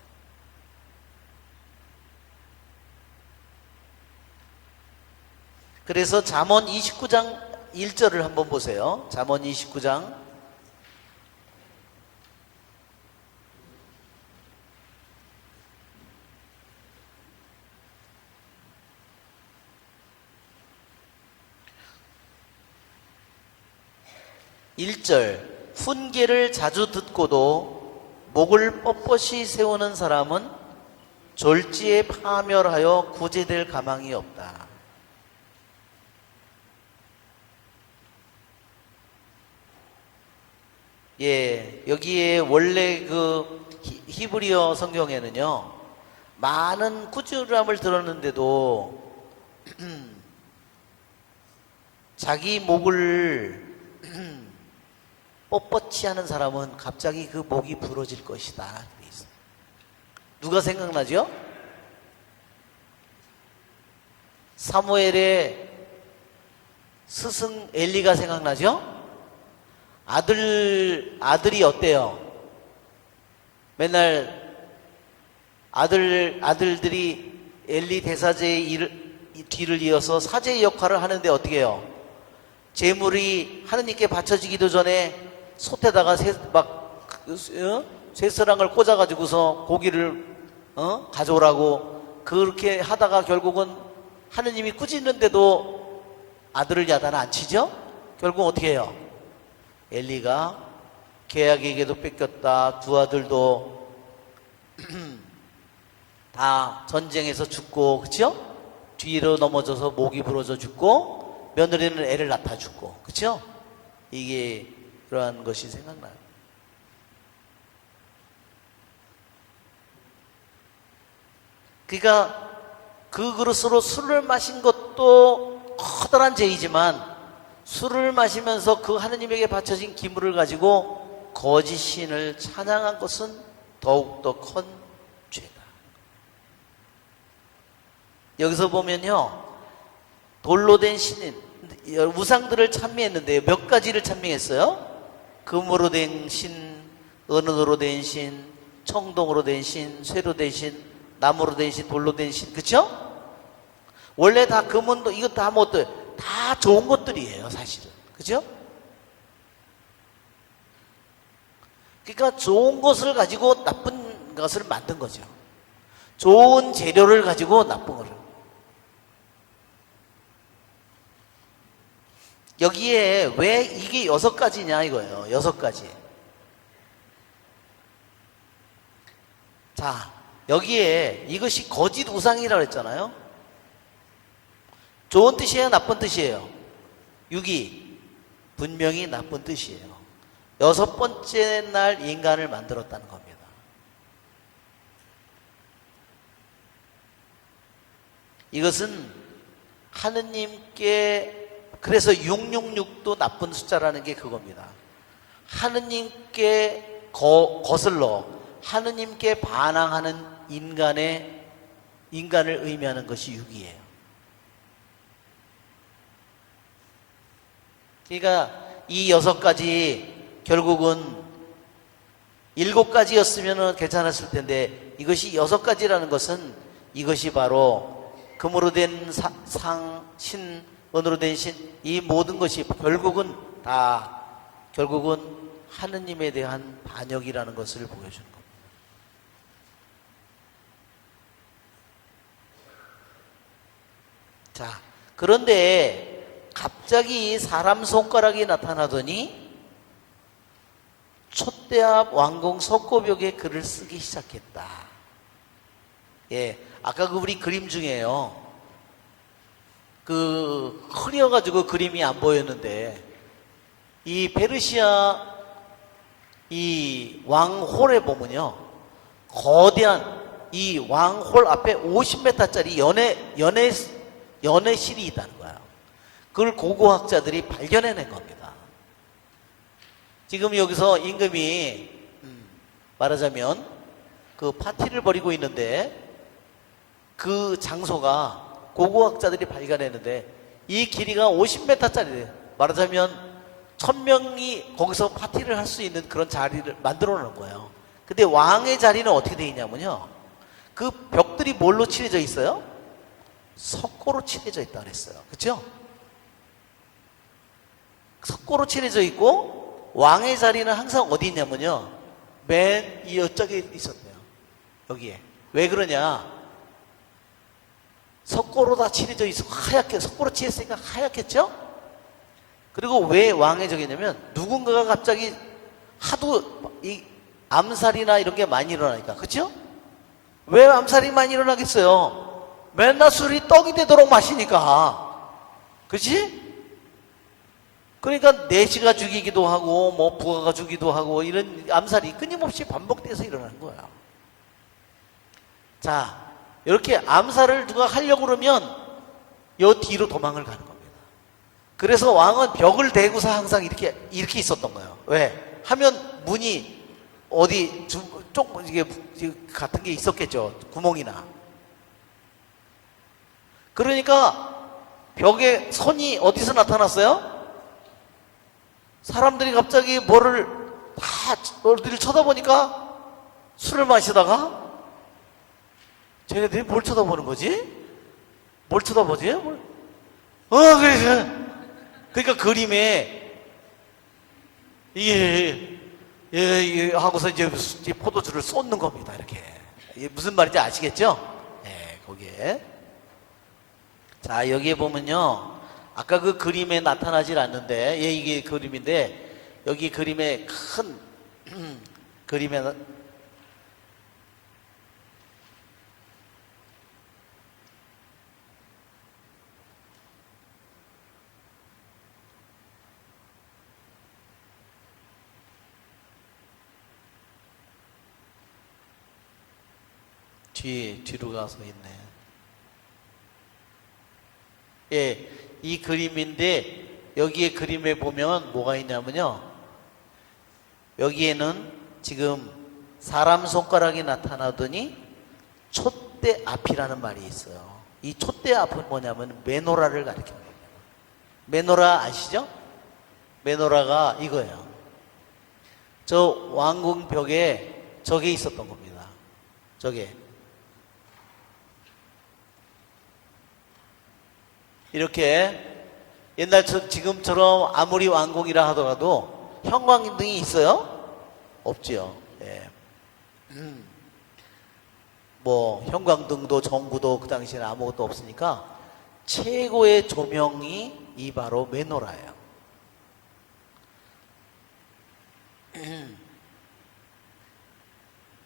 그래서 잠언 29장 1절을 한번 보세요. 잠언 29장 1절, 훈계를 자주 듣고도 목을 뻣뻣이 세우는 사람은 졸지에 파멸하여 구제될 가망이 없다. 예, 여기에 원래 그 히브리어 성경에는요, 많은 꾸지람을 들었는데도 자기 목을 뻣뻣이 하는 사람은 갑자기 그 목이 부러질 것이다. 누가 생각나죠? 사무엘의 스승 엘리가 생각나죠? 아들이 어때요? 맨날 아들들이 엘리 대사제의 뒤를 이어서 사제의 역할을 하는데 어떻게 해요? 제물이 하느님께 바쳐지기도 전에 솥에다가 쇠서랑을 꽂아가지고서 고기를 가져오라고 그렇게 하다가 결국은 하느님이 꾸짖는데도 아들을 야단 안 치죠? 결국 어떻게 해요? 엘리가 계약에게도 뺏겼다, 두 아들도 다 전쟁에서 죽고, 그쵸? 뒤로 넘어져서 목이 부러져 죽고, 며느리는 애를 낳다 죽고, 그쵸? 이게 그러한 것이 생각나요. 그러니까 그 그릇으로 술을 마신 것도 커다란 죄이지만 술을 마시면서 그 하느님에게 바쳐진 기물을 가지고 거짓 신을 찬양한 것은 더욱더 큰 죄다. 여기서 보면요, 돌로 된 신인, 우상들을 찬미했는데요, 몇 가지를 찬미했어요? 금으로 된 신, 은으로 된 신, 청동으로 된 신, 쇠로 된 신, 나무로 된 신, 돌로 된 신, 그쵸? 원래 다 금은도, 이거 다 뭐들, 다 좋은 것들이에요, 사실은. 그죠? 그러니까 좋은 것을 가지고 나쁜 것을 만든 거죠. 좋은 재료를 가지고 나쁜 거를. 여기에 왜 이게 6가지냐 이거예요. 6가지. 자, 여기에 이것이 거짓 우상이라고 했잖아요. 좋은 뜻이에요, 나쁜 뜻이에요? 6이 분명히 나쁜 뜻이에요. 6번째 날 인간을 만들었다는 겁니다. 이것은 하느님께, 그래서 666도 나쁜 숫자라는 게 그겁니다. 하느님께 거슬러 하느님께 반항하는 인간을 의미하는 것이 육이에요. 그러니까 이 6가지 결국은 7가지였으면 괜찮았을 텐데 이것이 6가지라는 것은 이것이 바로 금으로 된 상, 신, 은으로 된 신, 이 모든 것이 결국은 하느님에 대한 반역이라는 것을 보여주는 겁니다. 자, 그런데 갑자기 사람 손가락이 나타나더니 촛대앞 왕궁 석고벽에 글을 쓰기 시작했다. 예, 아까 우리 그림 중에요. 흐려가지고 그림이 안 보였는데, 이 페르시아 이 왕홀에 보면요. 거대한 이 왕홀 앞에 50m짜리 연회실이 있다는 거예요. 그걸 고고학자들이 발견해낸 겁니다. 지금 여기서 임금이 말하자면 그 파티를 벌이고 있는데 그 장소가 고고학자들이 발견했는데 이 길이가 50m짜리래요. 말하자면 1000명이 거기서 파티를 할 수 있는 그런 자리를 만들어 놓은 거예요. 근데 왕의 자리는 어떻게 되어 있냐면요. 그 벽들이 뭘로 칠해져 있어요? 석고로 칠해져 있다 그랬어요. 그렇죠? 석고로 칠해져 있고 왕의 자리는 항상 어디 있냐면요. 맨 이쪽에 있었대요. 여기에. 왜 그러냐? 석고로 다 칠해져 있어. 하얗게, 석고로 칠했으니까 하얗겠죠? 그리고 왜 왕의 적이냐면 누군가가 갑자기 하도 이 암살이나 이런 게 많이 일어나니까. 그렇죠? 왜 암살이 많이 일어나겠어요? 맨날 술이 떡이 되도록 마시니까. 그렇지? 그러니까 내시가 죽이기도 하고 뭐 부하가 죽이기도 하고 이런 암살이 끊임없이 반복돼서 일어나는 거예요. 자, 이렇게 암살을 누가 하려고 그러면 요 뒤로 도망을 가는 겁니다. 그래서 왕은 벽을 대고서 항상 이렇게 있었던 거예요. 왜? 하면 문이 어디 이게 같은 게 있었겠죠. 구멍이나. 그러니까 벽에 선이 어디서 나타났어요? 사람들이 갑자기 뭐를 다 어디를 쳐다보니까 술을 마시다가 쟤네들이 뭘 쳐다보는 거지? 뭘 쳐다보지? 그러니까 그림에 이게 하고서 이제 포도주를 쏟는 겁니다. 이렇게. 이게 무슨 말인지 아시겠죠? 네, 거기에. 자, 여기에 보면요. 아까 그 그림에 나타나질 않는데, 이게 그림인데, 여기 그림에 큰, 그림에, 뒤로 가서 있네. 예, 이 그림인데 여기에 그림에 보면 뭐가 있냐면요. 여기에는 지금 사람 손가락이 나타나더니 촛대 앞이라는 말이 있어요. 이 촛대 앞은 뭐냐면 메노라를 가리킵니다. 메노라 아시죠? 메노라가 이거예요. 저 왕궁 벽에 저게 있었던 겁니다. 저게. 이렇게 옛날 지금처럼 아무리 왕궁이라 하더라도 형광등이 있어요? 없지요. 예. 뭐 형광등도 전구도 그 당시에는 아무것도 없으니까 최고의 조명이 이 바로 메노라예요.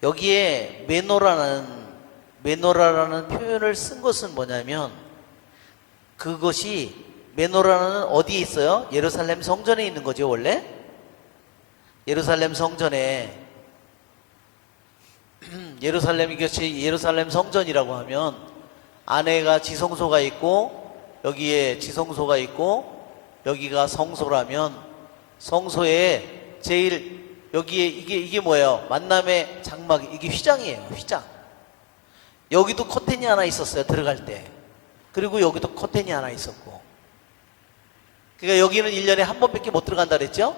여기에 메노라라는 표현을 쓴 것은 뭐냐면 그것이 메노라는 어디에 있어요? 예루살렘 성전에 있는 거죠, 원래? 예루살렘 성전에 예루살렘 성전이라고 하면 안에가 지성소가 있고 여기에 지성소가 있고 여기가 성소라면 성소에 제일 여기에 이게 뭐예요? 만남의 장막, 이게 휘장이에요. 휘장. 여기도 커튼이 하나 있었어요. 들어갈 때. 그리고 여기도 커튼이 하나 있었고. 그러니까 여기는 1년에 한 번밖에 못 들어간다 그랬죠?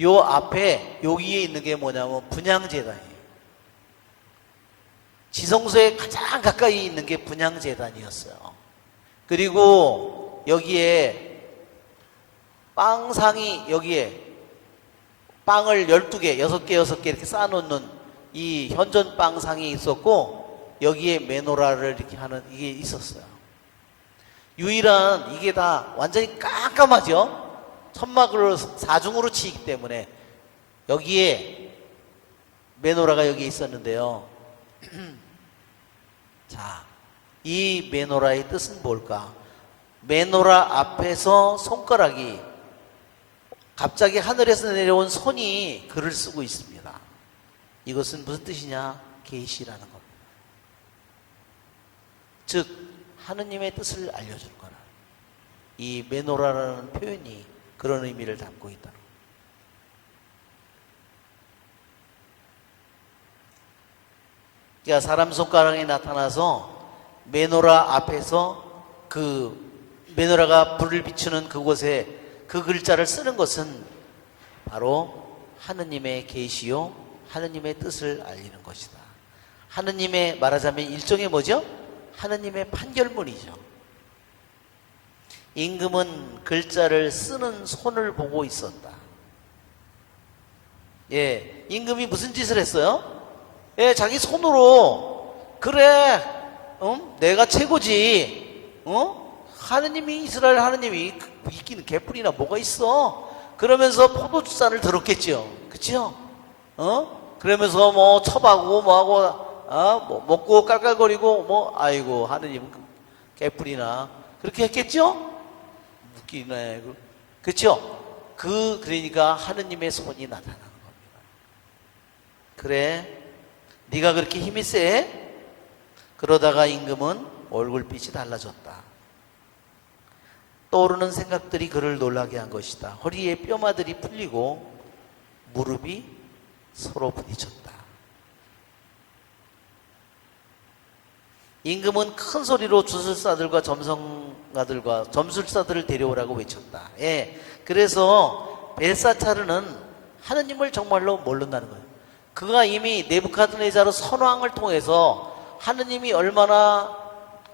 요 앞에 여기에 있는 게 뭐냐면 분향제단이에요. 지성소에 가장 가까이 있는 게 분향제단이었어요. 그리고 여기에 빵상이, 여기에 빵을 12개, 6개, 6개 이렇게 쌓아놓는 이 현존 빵상이 있었고, 여기에 메노라를 이렇게 하는 이게 있었어요. 유일한, 이게 다 완전히 깜깜하죠? 천막으로 사중으로 치기 때문에 여기에 메노라가 여기 있었는데요. 자, 이 메노라의 뜻은 뭘까? 메노라 앞에서 손가락이, 갑자기 하늘에서 내려온 손이 글을 쓰고 있습니다. 이것은 무슨 뜻이냐? 계시라는 겁니다. 즉 하느님의 뜻을 알려주는 거라. 이 메노라라는 표현이 그런 의미를 담고 있다. 그러니까 사람 손가락이 나타나서 메노라 앞에서 그 메노라가 불을 비추는 그곳에 그 글자를 쓰는 것은 바로 하느님의 계시요 하느님의 뜻을 알리는 것이다. 하느님의, 말하자면 일종의 뭐죠? 하느님의 판결문이죠. 임금은 글자를 쓰는 손을 보고 있었다. 예, 임금이 무슨 짓을 했어요? 예, 자기 손으로, 그래, 내가 최고지, 하느님이, 이스라엘 하느님이 있기는 개뿔이나 뭐가 있어? 그러면서 포도주잔을 들었겠죠. 그쵸? 그러면서 뭐 첩하고 뭐하고, 뭐 먹고 깔깔거리고, 뭐, 아이고, 하느님 개뿔이나. 그렇게 했겠죠? 웃기네. 그쵸? 그러니까 하느님의 손이 나타나는 겁니다. 그래, 네가 그렇게 힘이 세? 그러다가 임금은 얼굴빛이 달라졌다. 떠오르는 생각들이 그를 놀라게 한 것이다. 허리에 뼈마들이 풀리고 무릎이 서로 부딪혔다. 임금은 큰 소리로 주술사들과 점성가들과 점술사들을 데려오라고 외쳤다. 예, 그래서 벨사차르는 하느님을 정말로 모른다는 거예요. 그가 이미 네부카드네자르 선왕을 통해서 하느님이 얼마나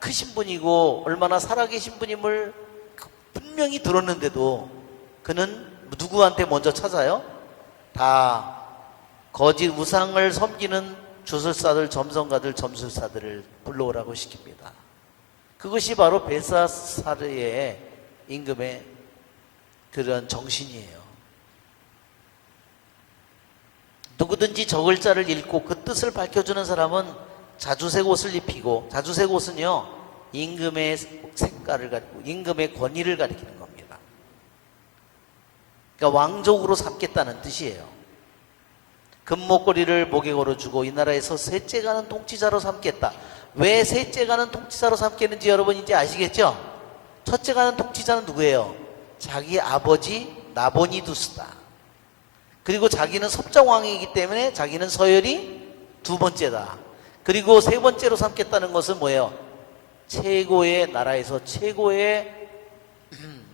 크신 분이고 얼마나 살아계신 분임을 분명히 들었는데도 그는 누구한테 먼저 찾아요? 다 거짓 우상을 섬기는 주술사들, 점성가들, 점술사들을 불러오라고 시킵니다. 그것이 바로 벨사사르의 임금의 그런 정신이에요. 누구든지 저 글자를 읽고 그 뜻을 밝혀주는 사람은 자주색 옷을 입히고, 자주색 옷은요 임금의 색깔을 가리고 임금의 권위를 가리키는 겁니다. 그러니까 왕족으로 삼겠다는 뜻이에요. 금목걸이를 목에 걸어주고 이 나라에서 셋째 가는 통치자로 삼겠다. 왜 셋째 가는 통치자로 삼겠는지 여러분 이제 아시겠죠? 첫째 가는 통치자는 누구예요? 자기 아버지 나보니두스다. 그리고 자기는 섭정왕이기 때문에 자기는 서열이 두 번째다. 그리고 세 번째로 삼겠다는 것은 뭐예요? 최고의 나라에서 최고의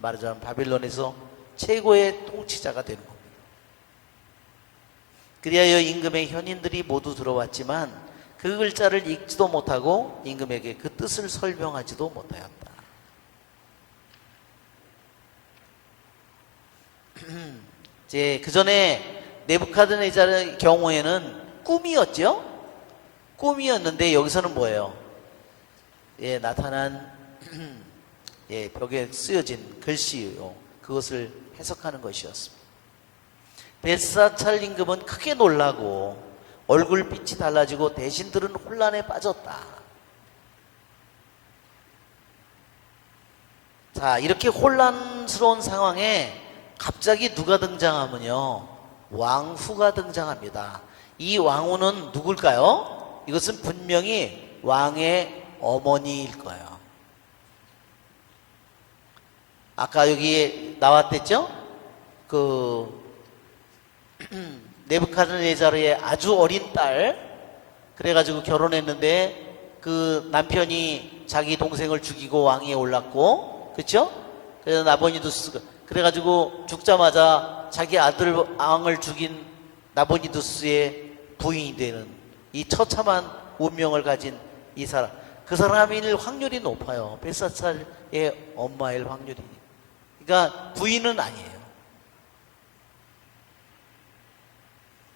말하자면 바빌론에서 최고의 통치자가 되는 겁니다. 그리하여 임금의 현인들이 모두 들어왔지만 그 글자를 읽지도 못하고 임금에게 그 뜻을 설명하지도 못하였다. 이제 그 전에 네부카드네자르의 경우에는 꿈이었죠? 꿈이었는데 여기서는 뭐예요? 예, 나타난 예, 벽에 쓰여진 글씨요. 그것을 해석하는 것이었습니다. 벨사찰 임금은 크게 놀라고 얼굴빛이 달라지고 대신들은 혼란에 빠졌다. 자, 이렇게 혼란스러운 상황에 갑자기 누가 등장하면요, 왕후가 등장합니다. 이 왕후는 누굴까요? 이것은 분명히 왕의 어머니일 거예요. 아까 여기 나왔댔죠? 네부카드네자르의 아주 어린 딸, 그래가지고 결혼했는데 그 남편이 자기 동생을 죽이고 왕위에 올랐고, 그쵸? 그래서 나보니두스, 그래가지고 죽자마자 자기 아들 왕을 죽인 나보니두스의 부인이 되는 이 처참한 운명을 가진 이 사람, 그 사람일 확률이 높아요. 벨사찰의 엄마일 확률이. 그러니까 부인은 아니에요.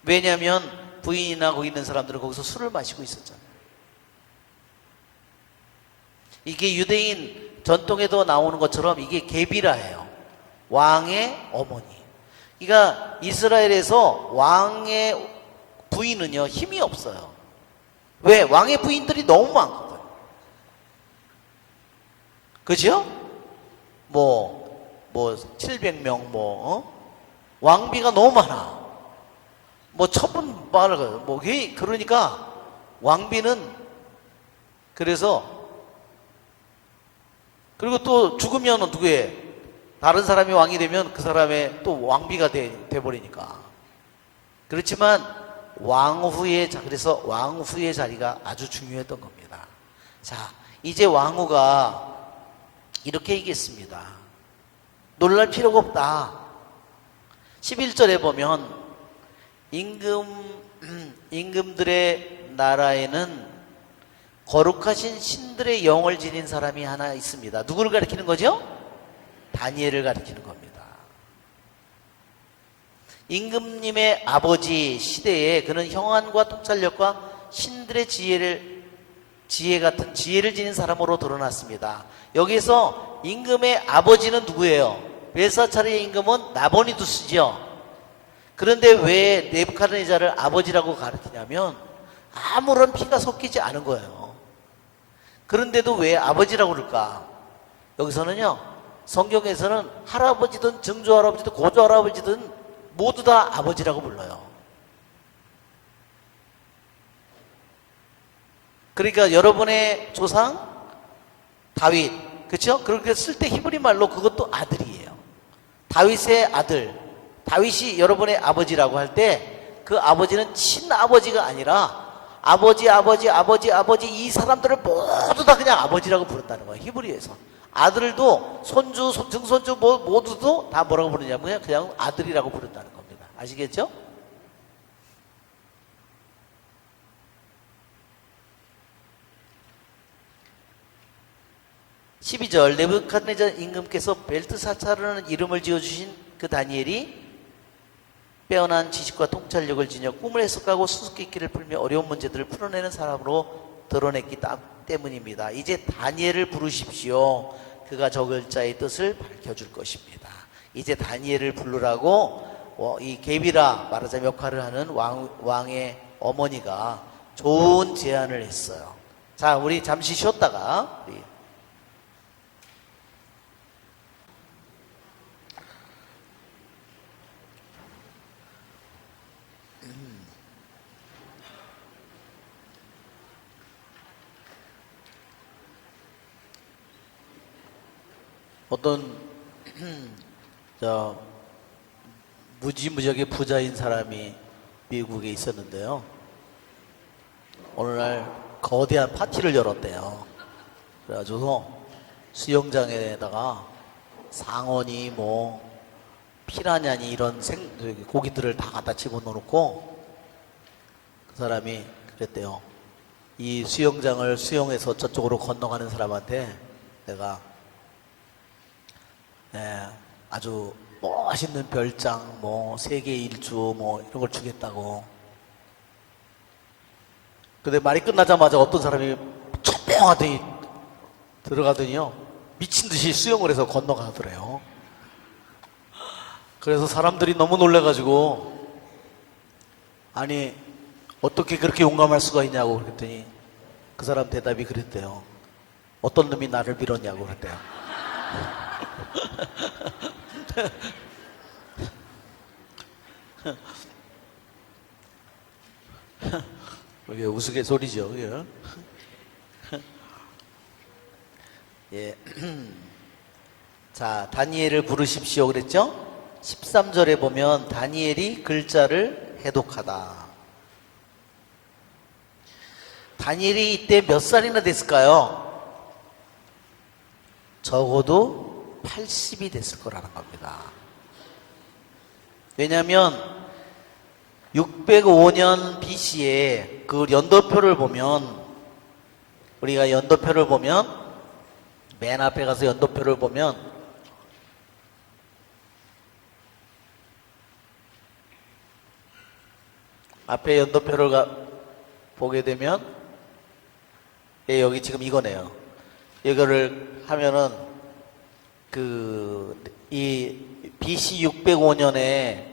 왜냐하면 부인이나 거기 있는 사람들은 거기서 술을 마시고 있었잖아요. 이게 유대인 전통에도 나오는 것처럼 이게 게비라예요. 왕의 어머니. 그러니까 이스라엘에서 왕의 부인은요 힘이 없어요. 왜? 왕의 부인들이 너무 많거든. 그죠? 뭐 700명 왕비가 너무 많아. 처분 말을 그러니까 왕비는 그래서 그리고 또 죽으면 누구예요? 다른 사람이 왕이 되면 그 사람의 또 왕비가 돼버리니까. 그렇지만 그래서 왕후의 자리가 아주 중요했던 겁니다. 자, 이제 왕후가 이렇게 얘기했습니다. 놀랄 필요가 없다. 11절에 보면 임금들의 나라에는 거룩하신 신들의 영을 지닌 사람이 하나 있습니다. 누구를 가리키는 거죠? 다니엘을 가리키는 겁니다. 임금님의 아버지 시대에 그는 형안과 통찰력과 신들의 지혜 같은 지혜를 지닌 사람으로 드러났습니다. 여기서 임금의 아버지는 누구예요? 벨사찰의 임금은 나보니두스죠. 그런데 왜 네부카드네자를 아버지라고 가르치냐면 아무런 피가 섞이지 않은 거예요. 그런데도 왜 아버지라고 그럴까? 여기서는요, 성경에서는 할아버지든 증조할아버지든 고조할아버지든 모두 다 아버지라고 불러요. 그러니까 여러분의 조상 다윗, 그렇죠? 그렇게 쓸 때 히브리 말로 그것도 아들이에요. 다윗의 아들, 다윗이 여러분의 아버지라고 할 때 그 아버지는 친아버지가 아니라 아버지 이 사람들을 모두 다 그냥 아버지라고 부른다는 거예요. 히브리에서. 아들도 손주, 증손주 모두도 다 뭐라고 부르냐면 그냥 아들이라고 부른다는 겁니다. 아시겠죠? (12절) 네부갓네살 임금께서 벨트사차르라는 이름을 지어주신 그 다니엘이 빼어난 지식과 통찰력을 지녀 꿈을 해석하고 수수께끼를 풀며 어려운 문제들을 풀어내는 사람으로 드러냈기 때문입니다. 이제 다니엘을 부르십시오. 그가 저 글자의 뜻을 밝혀줄 것입니다. 이제 다니엘을 부르라고 이 게비라 말하자면 역할을 하는 왕의 어머니가 좋은 제안을 했어요. 자, 우리 잠시 쉬었다가 어떤 무지무지하게 부자인 사람이 미국에 있었는데요. 어느 날 거대한 파티를 열었대요. 그래가지고 수영장에다가 상어니 피라냐니 이런 고기들을 다 갖다 집어넣고 그 사람이 그랬대요. 이 수영장을 수영해서 저쪽으로 건너가는 사람한테 내가 아주 멋있는 별장, 세계 일주, 이런 걸 주겠다고. 근데 말이 끝나자마자 어떤 사람이 초평하더니 들어가더니요, 미친 듯이 수영을 해서 건너가더래요. 그래서 사람들이 너무 놀래가지고, 아니, 어떻게 그렇게 용감할 수가 있냐고 그랬더니 그 사람 대답이 그랬대요. 어떤 놈이 나를 밀었냐고 그랬대요. 이게 우스갯소리죠. 예. 자, 다니엘을 부르십시오 그랬죠? 13절에 보면 다니엘이 글자를 해독하다. 다니엘이 이때 몇 살이나 됐을까요? 적어도 80이 됐을 거라는 겁니다. 왜냐하면 605년 BC에 그 연도표를 보면, 우리가 연도표를 보면, 맨 앞에 가서 연도표를 보면 앞에 연도표를 보게 되면, 예, 여기 지금 이거네요. 이거를 하면은 이 BC 605년에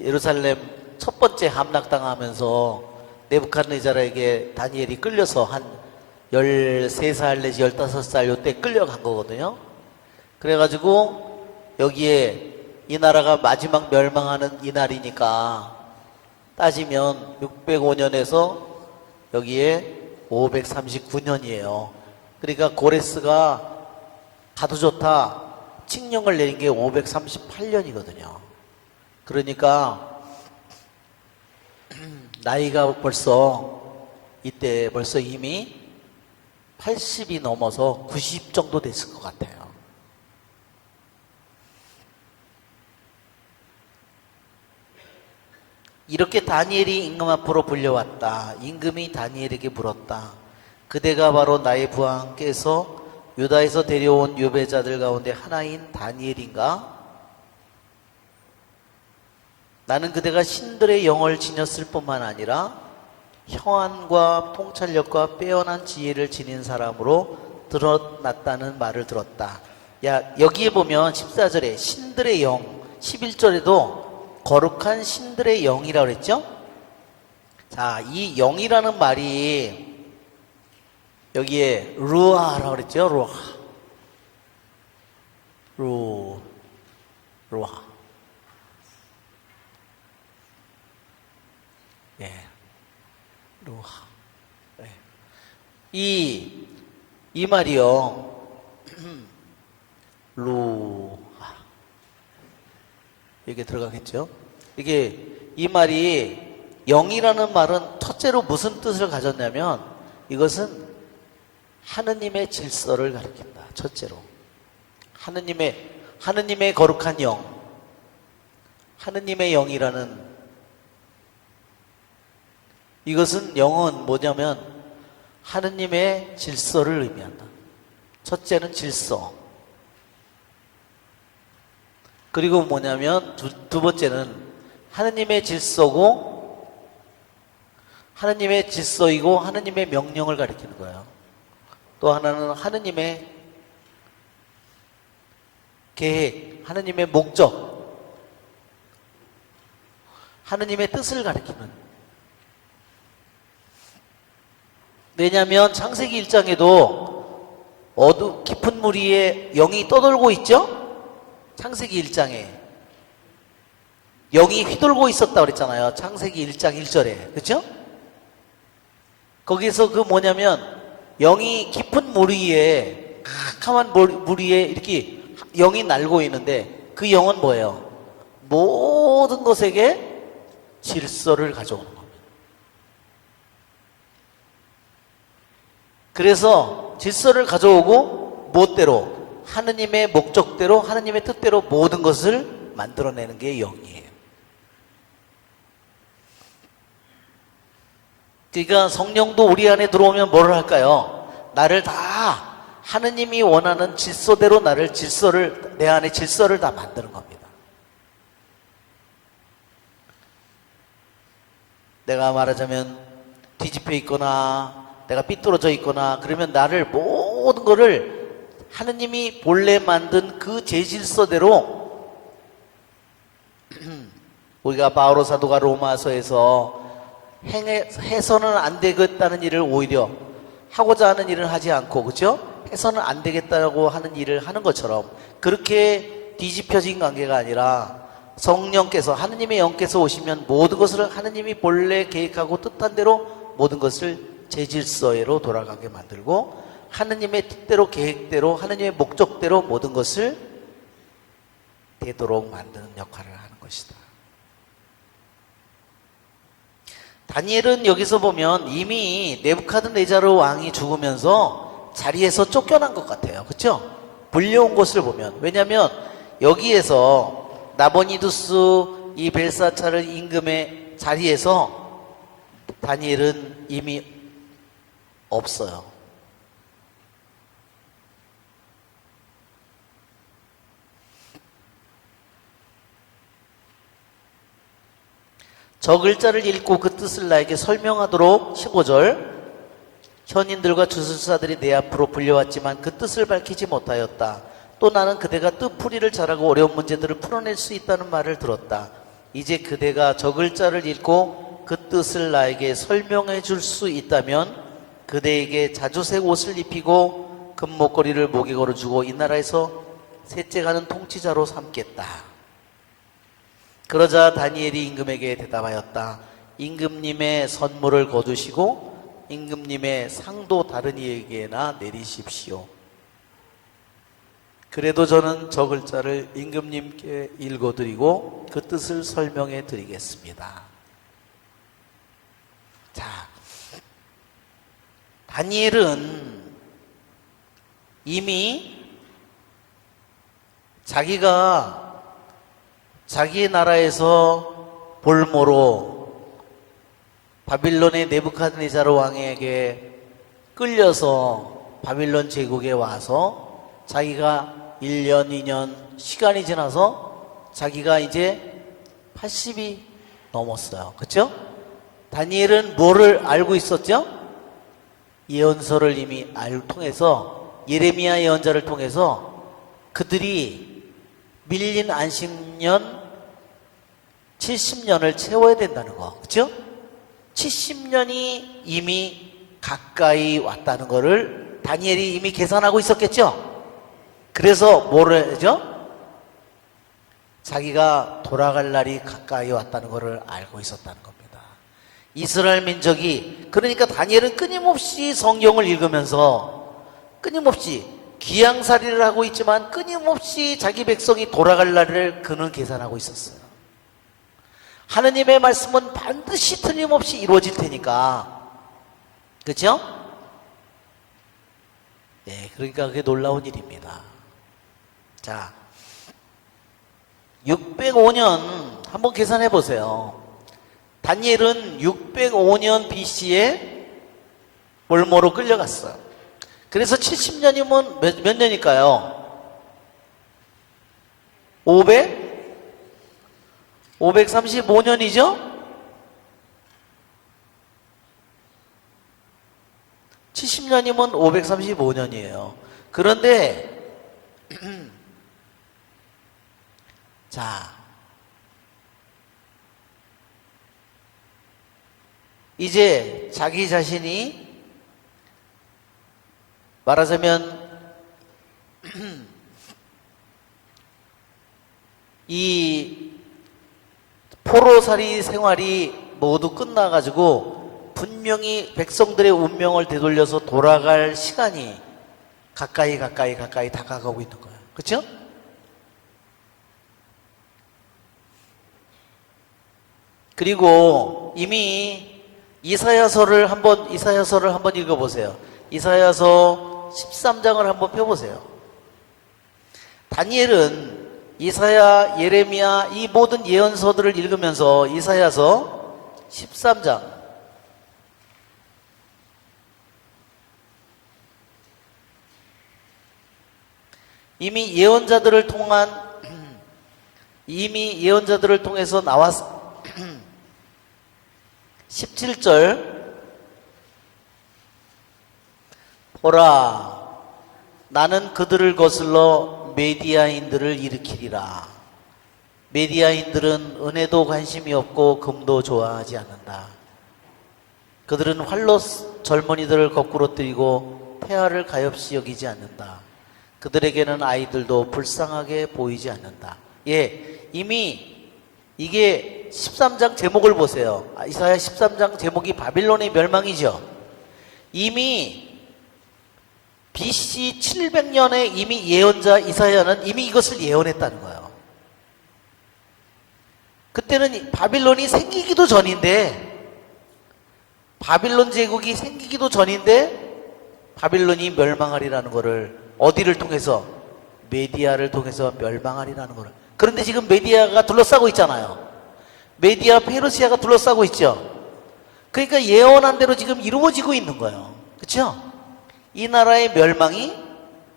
예루살렘 첫 번째 함락당하면서 네부갓네자르에게 다니엘이 끌려서 한 13살 내지 15살 요때 끌려간 거거든요. 그래가지고 여기에 이 나라가 마지막 멸망하는 이 날이니까 따지면 605년에서 여기에 539년이에요. 그러니까 고레스가 가도 좋다 칙령을 내린 게 538년이거든요. 그러니까 나이가 이때 벌써 이미 80이 넘어서 90 정도 됐을 것 같아요. 이렇게 다니엘이 임금 앞으로 불려왔다. 임금이 다니엘에게 물었다. 그대가 바로 나의 부하 함께서 유다에서 데려온 유배자들 가운데 하나인 다니엘인가? 나는 그대가 신들의 영을 지녔을 뿐만 아니라 형안과 통찰력과 빼어난 지혜를 지닌 사람으로 드러났다는 말을 들었다. 여기에 보면 14절에 신들의 영, 11절에도 거룩한 신들의 영이라고 그랬죠? 자, 이 영이라는 말이 여기에 루아라고 그랬죠? 루아. 예. 루아. 예. 이 말이요. 루아. 이게 들어가겠죠? 이 말이 영이라는 말은 첫째로 무슨 뜻을 가졌냐면 이것은 하느님의 질서를 가리킨다. 첫째로. 하느님의 거룩한 영. 하느님의 영이라는 이것은 영은 뭐냐면 하느님의 질서를 의미한다. 첫째는 질서. 그리고 뭐냐면 두 번째는 하느님의 질서고 하느님의 질서이고 하느님의 명령을 가리키는 거예요. 또 하나는 하느님의 계획, 하느님의 목적, 하느님의 뜻을 가리키는. 왜냐하면 창세기 1장에도 깊은 물 위에 영이 떠돌고 있죠? 창세기 1장에 영이 휘돌고 있었다고 그랬잖아요. 창세기 1장 1절에. 그렇죠? 거기서 뭐냐면 영이 깊은 물 위에 캄캄한 물 위에 이렇게 영이 날고 있는데 그 영은 뭐예요? 모든 것에게 질서를 가져오는 겁니다. 그래서 질서를 가져오고 무엇대로? 하느님의 목적대로 하느님의 뜻대로 모든 것을 만들어내는 게 영이에요. 그러니까 성령도 우리 안에 들어오면 뭘 할까요? 나를 다 하느님이 원하는 질서대로 내 안에 질서를 다 만드는 겁니다. 내가 말하자면 뒤집혀 있거나 내가 삐뚤어져 있거나 그러면 나를 모든 거를 하느님이 본래 만든 그 제질서대로 우리가 바오로 사도가 로마서에서 해서는 안 되겠다는 일을 오히려 하고자 하는 일을 하지 않고, 그렇죠? 해서는 안 되겠다고 하는 일을 하는 것처럼 그렇게 뒤집혀진 관계가 아니라 성령께서, 하느님의 영께서 오시면 모든 것을 하느님이 본래 계획하고 뜻한 대로 모든 것을 제질서로 돌아가게 만들고 하느님의 뜻대로 계획대로 하느님의 목적대로 모든 것을 되도록 만드는 역할을 하는 것이다. 다니엘은 여기서 보면 이미 네부카드네자르 왕이 죽으면서 자리에서 쫓겨난 것 같아요. 그렇죠? 불려온 것을 보면. 왜냐하면 여기에서 나보니두스 이 벨사차르 임금의 자리에서 다니엘은 이미 없어요. 저 글자를 읽고 그 뜻을 나에게 설명하도록 15절 현인들과 주술사들이 내 앞으로 불려왔지만 그 뜻을 밝히지 못하였다. 또 나는 그대가 뜻풀이를 잘하고 어려운 문제들을 풀어낼 수 있다는 말을 들었다. 이제 그대가 저 글자를 읽고 그 뜻을 나에게 설명해 줄 수 있다면 그대에게 자주색 옷을 입히고 금목걸이를 목에 걸어주고 이 나라에서 셋째 가는 통치자로 삼겠다. 그러자 다니엘이 임금에게 대답하였다. 임금님의 선물을 거두시고 임금님의 상도 다른 이에게나 내리십시오. 그래도 저는 저 글자를 임금님께 읽어드리고 그 뜻을 설명해 드리겠습니다. 자, 다니엘은 이미 자기가 자기 나라에서 볼모로 바빌론의 네부카드네자르 왕에게 끌려서 바빌론 제국에 와서 자기가 1년, 2년 시간이 지나서 자기가 이제 80이 넘었어요. 그렇죠? 다니엘은 뭐를 알고 있었죠? 예언서를 이미 통해서 예레미야 예언자를 통해서 그들이 밀린 안식년 70년을 채워야 된다는 거. 그렇죠? 70년이 이미 가까이 왔다는 거를 다니엘이 이미 계산하고 있었겠죠? 그래서 뭐를 하죠? 자기가 돌아갈 날이 가까이 왔다는 것을 알고 있었다는 겁니다. 이스라엘 민족이, 그러니까 다니엘은 끊임없이 성경을 읽으면서 끊임없이 귀양살이를 하고 있지만 끊임없이 자기 백성이 돌아갈 날을 그는 계산하고 있었어요. 하느님의 말씀은 반드시 틀림없이 이루어질 테니까. 그렇죠? 네, 그러니까 그게 놀라운 일입니다. 자, 605년 한번 계산해 보세요. 다니엘은 605년 BC에 몰모로 끌려갔어요. 그래서 70년이면 몇 년일까요? 535년이죠? 70년이면 535년이에요. 그런데 자, 이제 자기 자신이 말하자면 이 포로살이 생활이 모두 끝나가지고 분명히 백성들의 운명을 되돌려서 돌아갈 시간이 가까이 다가가고 있는 거예요. 그렇죠? 그리고 이미 이사야서를 한번 읽어보세요. 이사야서 13장을 한번 펴보세요. 다니엘은 이사야, 예레미야 이 모든 예언서들을 읽으면서 이사야서 13장 이미 예언자들을 통해서 나왔 17절 보라 나는 그들을 거슬러 메디아인들을 일으키리라. 메디아인들은 은혜도 관심이 없고 금도 좋아하지 않는다. 그들은 활로 젊은이들을 거꾸로 뜨이고 폐하를 가엾이 여기지 않는다. 그들에게는 아이들도 불쌍하게 보이지 않는다. 예, 이미 이게 13장 제목을 보세요. 이사야 13장 제목이 바빌론의 멸망이죠. 이미 BC 700년에 이미 예언자 이사야는 이미 이것을 예언했다는 거예요. 그때는 바빌론이 생기기도 전인데 바빌론 제국이 생기기도 전인데 바빌론이 멸망하리라는 거를 어디를 통해서? 메디아를 통해서 멸망하리라는 거를. 그런데 지금 메디아가 둘러싸고 있잖아요. 메디아 페르시아가 둘러싸고 있죠. 그러니까 예언한 대로 지금 이루어지고 있는 거예요. 그렇죠? 이 나라의 멸망이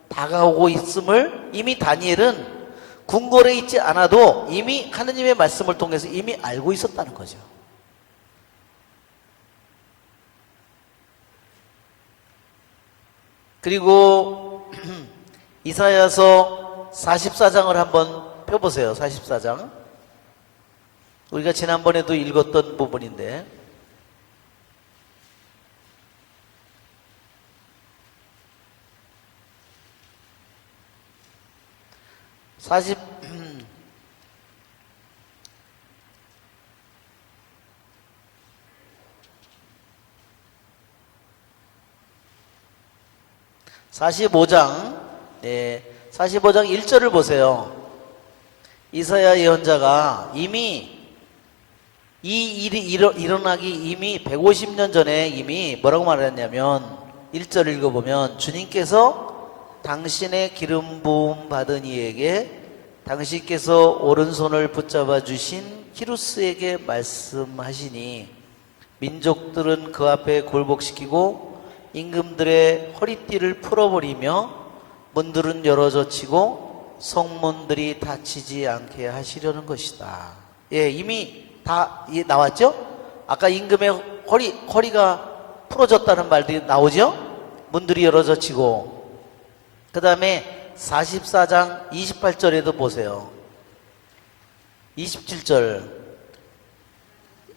다가오고 있음을 이미 다니엘은 궁궐에 있지 않아도 이미 하느님의 말씀을 통해서 이미 알고 있었다는 거죠. 그리고 이사야서 44장을 한번 펴보세요. 44장. 우리가 지난번에도 읽었던 부분인데 45장, 네, 45장 1절을 보세요. 이사야 예언자가 이미 이 일이 일어나기 이미 150년 전에 이미 뭐라고 말했냐면 1절 읽어보면 주님께서 당신의 기름 부음 받은 이에게 당신께서 오른손을 붙잡아 주신 키루스에게 말씀하시니 민족들은 그 앞에 굴복시키고 임금들의 허리띠를 풀어버리며 문들은 열어젖히고 성문들이 닫히지 않게 하시려는 것이다. 예, 이미 다 나왔죠? 아까 임금의 허리가 풀어졌다는 말들이 나오죠? 문들이 열어젖히고. 그 다음에 44장 28절에도 보세요. 27절.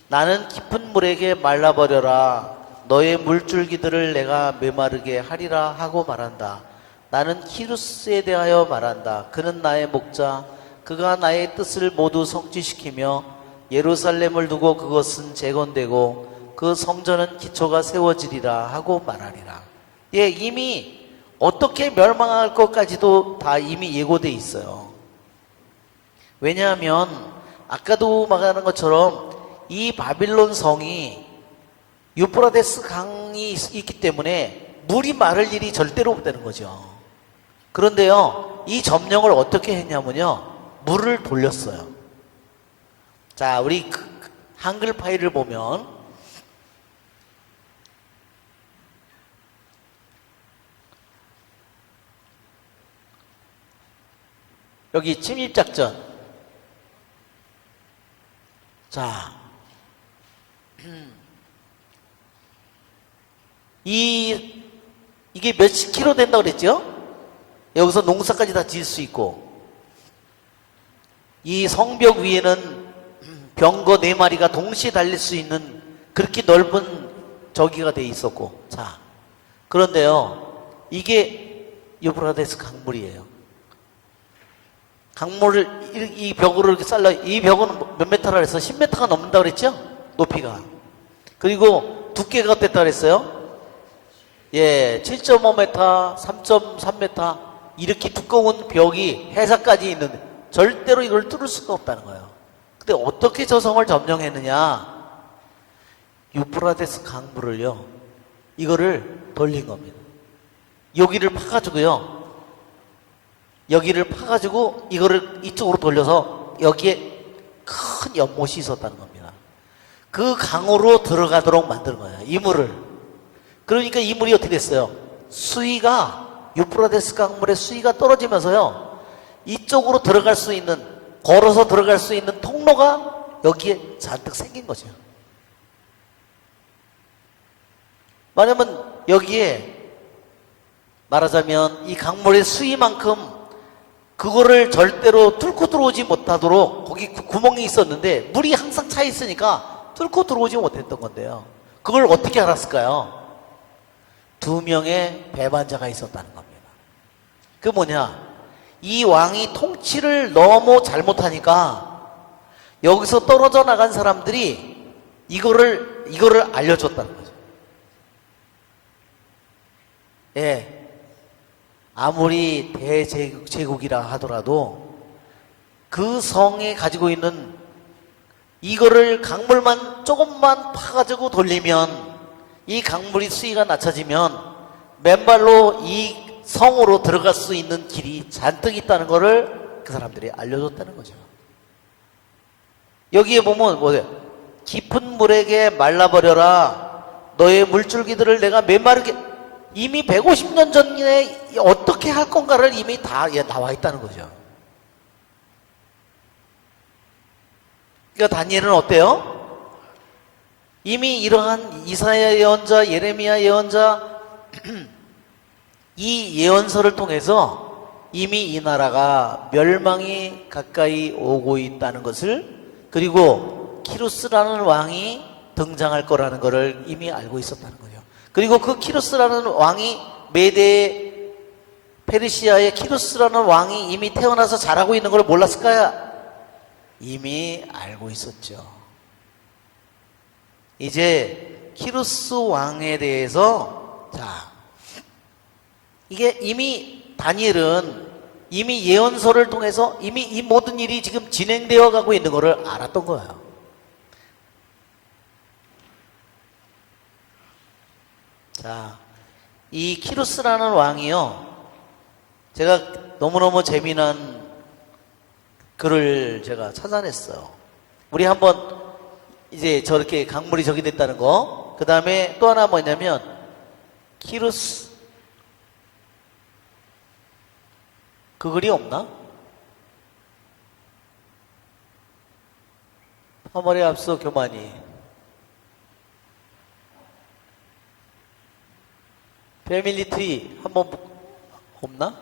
나는 깊은 물에게 말라버려라. 너의 물줄기들을 내가 메마르게 하리라 하고 말한다. 나는 키루스에 대하여 말한다. 그는 나의 목자, 그가 나의 뜻을 모두 성취시키며 예루살렘을 두고 그것은 재건되고 그 성전은 기초가 세워지리라 하고 말하리라. 예, 이미 어떻게 멸망할 것까지도 다 이미 예고돼 있어요. 왜냐하면 아까도 말하는 것처럼 이 바빌론 성이 유프라데스 강이 있기 때문에 물이 마를 일이 절대로 없다는 거죠. 그런데요, 이 점령을 어떻게 했냐면요, 물을 돌렸어요. 자, 우리 한글 파일을 보면 여기 침입작전. 자, 이게 몇십 킬로 된다고 그랬죠? 여기서 농사까지 다 지을 수 있고, 이 성벽 위에는 병거 4마리가 동시에 달릴 수 있는 그렇게 넓은 저기가 돼 있었고. 자, 그런데요, 이게 유브라데스 강물이에요. 강물을 이 벽으로 이렇게 잘라. 이 벽은 몇 메타라 그랬어? 10m가 넘는다 그랬죠? 높이가. 그리고 두께가 어땠다 그랬어요? 예, 7.5m, 3.3m 이렇게 두꺼운 벽이 해사까지 있는데 절대로 이걸 뚫을 수가 없다는 거예요. 근데 어떻게 저 성을 점령했느냐? 유프라데스 강물을요, 이거를 돌린 겁니다. 여기를 파가지고요, 여기를 파가지고 이거를 이쪽으로 돌려서 여기에 큰 연못이 있었다는 겁니다. 그 강으로 들어가도록 만든 거예요, 이 물을. 그러니까 이 물이 어떻게 됐어요? 수위가, 유프라데스 강물의 수위가 떨어지면서요, 이쪽으로 들어갈 수 있는, 걸어서 들어갈 수 있는 통로가 여기에 잔뜩 생긴 거죠. 왜냐면 여기에 말하자면 이 강물의 수위만큼 그거를 절대로 뚫고 들어오지 못하도록 거기 구멍이 있었는데 물이 항상 차 있으니까 뚫고 들어오지 못했던 건데요. 그걸 어떻게 알았을까요? 2명의 배반자가 있었다는 겁니다. 그 뭐냐? 이 왕이 통치를 너무 잘못하니까 여기서 떨어져 나간 사람들이 이거를 알려줬다는 거죠. 예. 아무리 대제국이라 하더라도 그 성에 가지고 있는 이거를 강물만 조금만 파가지고 돌리면 이 강물이 수위가 낮춰지면 맨발로 이 성으로 들어갈 수 있는 길이 잔뜩 있다는 것을 그 사람들이 알려줬다는 거죠. 여기에 보면 뭐예요? 깊은 물에게 말라버려라. 너의 물줄기들을 내가 메마르게, 이미 150년 전에 어떻게 할 건가를 이미 다 나와 있다는 거죠. 그러니까 다니엘은 어때요? 이미 이러한 이사야 예언자, 예레미야 예언자 이 예언서를 통해서 이미 이 나라가 멸망이 가까이 오고 있다는 것을, 그리고 키루스라는 왕이 등장할 거라는 것을 이미 알고 있었다는 거죠. 그리고 그 키루스라는 왕이 메데 페르시아의 키루스라는 왕이 이미 태어나서 자라고 있는 걸 몰랐을까요? 이미 알고 있었죠. 이제 키루스 왕에 대해서, 자, 이게 이미 다니엘은 이미 예언서를 통해서 이미 이 모든 일이 지금 진행되어 가고 있는 것을 알았던 거예요. 자, 이 키루스라는 왕이요, 제가 너무너무 재미난 글을 제가 찾아냈어요. 우리 한번 이제 저렇게 강물이 저기 됐다는 거, 그 다음에 또 하나 뭐냐면 키루스, 그 글이 없나? 화물에 앞서 교만이, 패밀리 트리 한번 없나?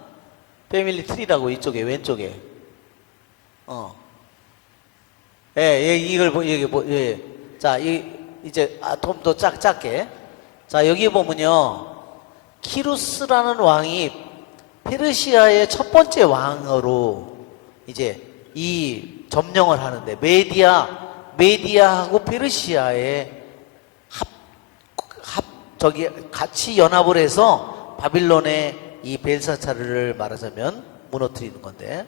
패밀리 트리라고 이쪽에 왼쪽에. 예, 이걸 예. 자, 이제 좀 더 작게. 자, 여기 보면요, 키루스라는 왕이 페르시아의 첫 번째 왕으로 이제 이 점령을 하는데, 메디아하고 페르시아의 저기 같이 연합을 해서 바빌론의 이 벨사차르를 말하자면 무너뜨리는 건데,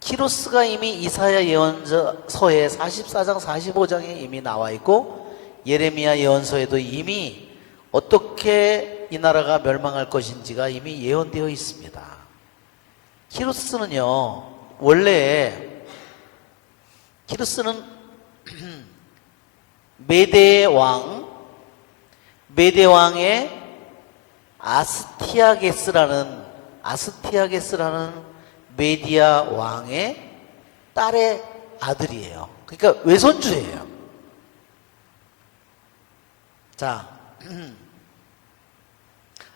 키루스가 이미 이사야 예언서에 44장 45장에 이미 나와 있고, 예레미야 예언서에도 이미 어떻게 이 나라가 멸망할 것인지가 이미 예언되어 있습니다. 키루스는요, 원래 키루스는 메대 왕의 아스티아게스라는 메디아 왕의 딸의 아들이에요. 그러니까 외손주예요. 자,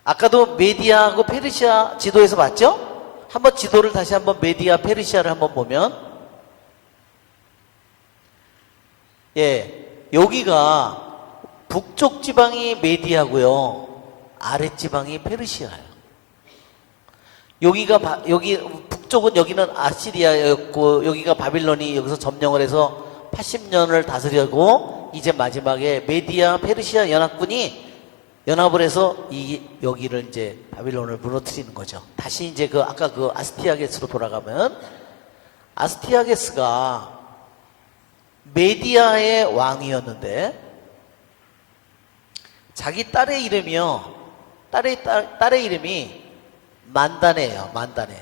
아까도 메디아하고 페르시아 지도에서 봤죠? 한번 지도를 다시 한번 메디아 페르시아를 한번 보면, 예, 여기가 북쪽 지방이 메디아고요, 아랫 지방이 페르시아예요. 여기 북쪽은, 여기는 아시리아였고, 여기가 바빌론이 여기서 점령을 해서 80년을 다스리고, 이제 마지막에 메디아 페르시아 연합군이 연합을 해서 여기를 이제 바빌론을 무너뜨리는 거죠. 다시 이제 아까 그 아스티아게스로 돌아가면, 아스티아게스가 메디아의 왕이었는데, 자기 딸의 이름이요, 딸의 이름이 만다네예요. 만다네.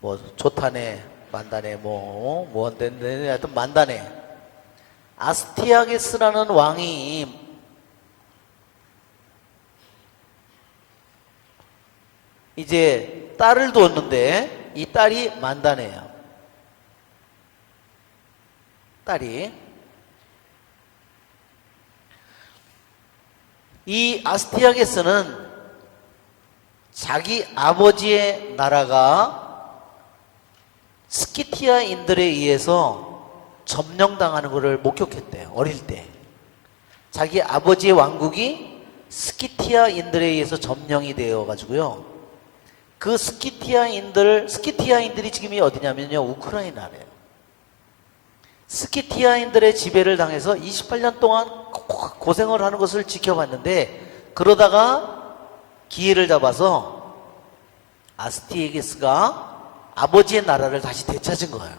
뭐 조타네, 만다네, 뭐한데 하여튼 만다네. 아스티아게스라는 왕이 이제 딸을 뒀는데, 이 딸이 만다네예요. 딸이. 이 아스티아게스는 자기 아버지의 나라가 스키티아인들에 의해서 점령당하는 것을 목격했대요. 어릴 때. 자기 아버지의 왕국이 스키티아인들에 의해서 점령이 되어가지고요, 그 스키티아인들이 지금이 어디냐면요, 우크라이나래요. 스키티아인들의 지배를 당해서 28년 동안 고생을 하는 것을 지켜봤는데, 그러다가 기회를 잡아서 아스티아게스가 아버지의 나라를 다시 되찾은 거예요.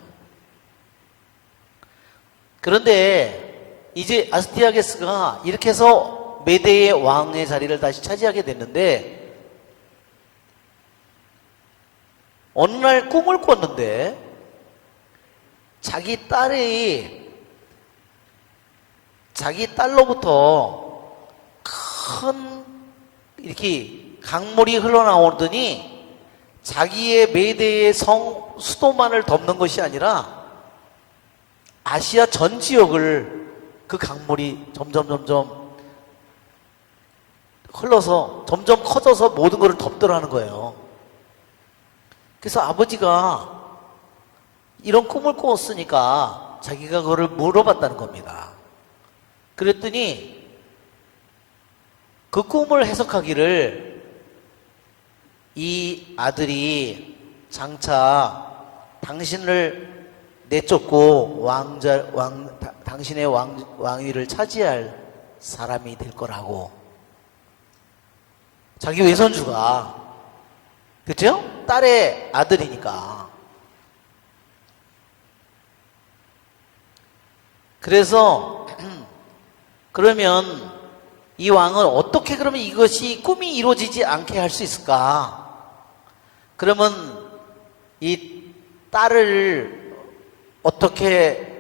그런데 이제 아스티아게스가 이렇게 해서 메대의 왕의 자리를 다시 차지하게 됐는데, 어느 날 꿈을 꿨는데 자기 딸로부터 큰 이렇게 강물이 흘러나오더니 자기의 메대의 수도만을 덮는 것이 아니라 아시아 전 지역을 그 강물이 점점 흘러서 점점 커져서 모든 것을 덮더라는 거예요. 그래서 아버지가 이런 꿈을 꾸었으니까 자기가 그거를 물어봤다는 겁니다. 그랬더니 그 꿈을 해석하기를 이 아들이 장차 당신을 내쫓고 당신의 왕위를 차지할 사람이 될 거라고. 자기 외손주가, 그렇죠? 딸의 아들이니까. 그래서 그러면 이 왕은 어떻게 그러면 이것이 꿈이 이루어지지 않게 할 수 있을까? 그러면 이 딸을 어떻게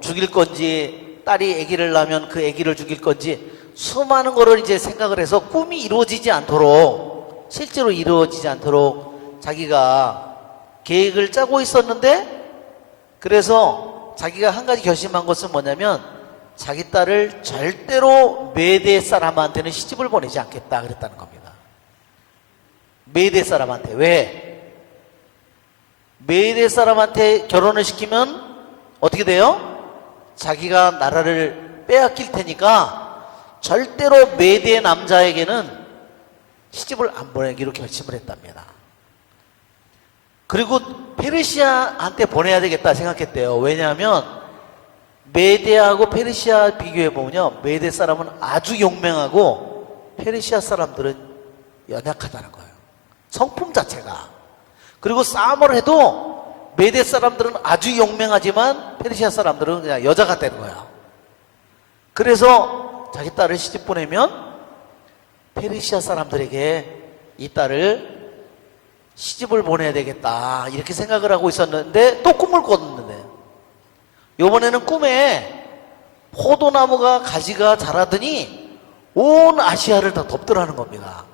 죽일 건지, 딸이 아기를 낳으면 그 아기를 죽일 건지 수많은 거를 이제 생각을 해서 꿈이 이루어지지 않도록, 실제로 이루어지지 않도록 자기가 계획을 짜고 있었는데, 그래서 자기가 한 가지 결심한 것은 뭐냐면 자기 딸을 절대로 메대 사람한테는 시집을 보내지 않겠다 그랬다는 겁니다. 메대 사람한테. 왜? 메대 사람한테 결혼을 시키면 어떻게 돼요? 자기가 나라를 빼앗길 테니까 절대로 메대 남자에게는 시집을 안 보내기로 결심을 했답니다. 그리고 페르시아한테 보내야 되겠다 생각했대요. 왜냐하면 메대하고 페르시아 비교해보면요, 메대 사람은 아주 용맹하고 페르시아 사람들은 연약하다는 거예요. 성품 자체가. 그리고 싸움을 해도 메대 사람들은 아주 용맹하지만 페르시아 사람들은 그냥 여자 같다는 거예요. 그래서 자기 딸을 시집 보내면 페르시아 사람들에게 이 딸을 시집을 보내야 되겠다 이렇게 생각을 하고 있었는데, 또 꿈을 꿨는데 이번에는 꿈에 포도나무가 가지가 자라더니 온 아시아를 다 덮더라는 겁니다.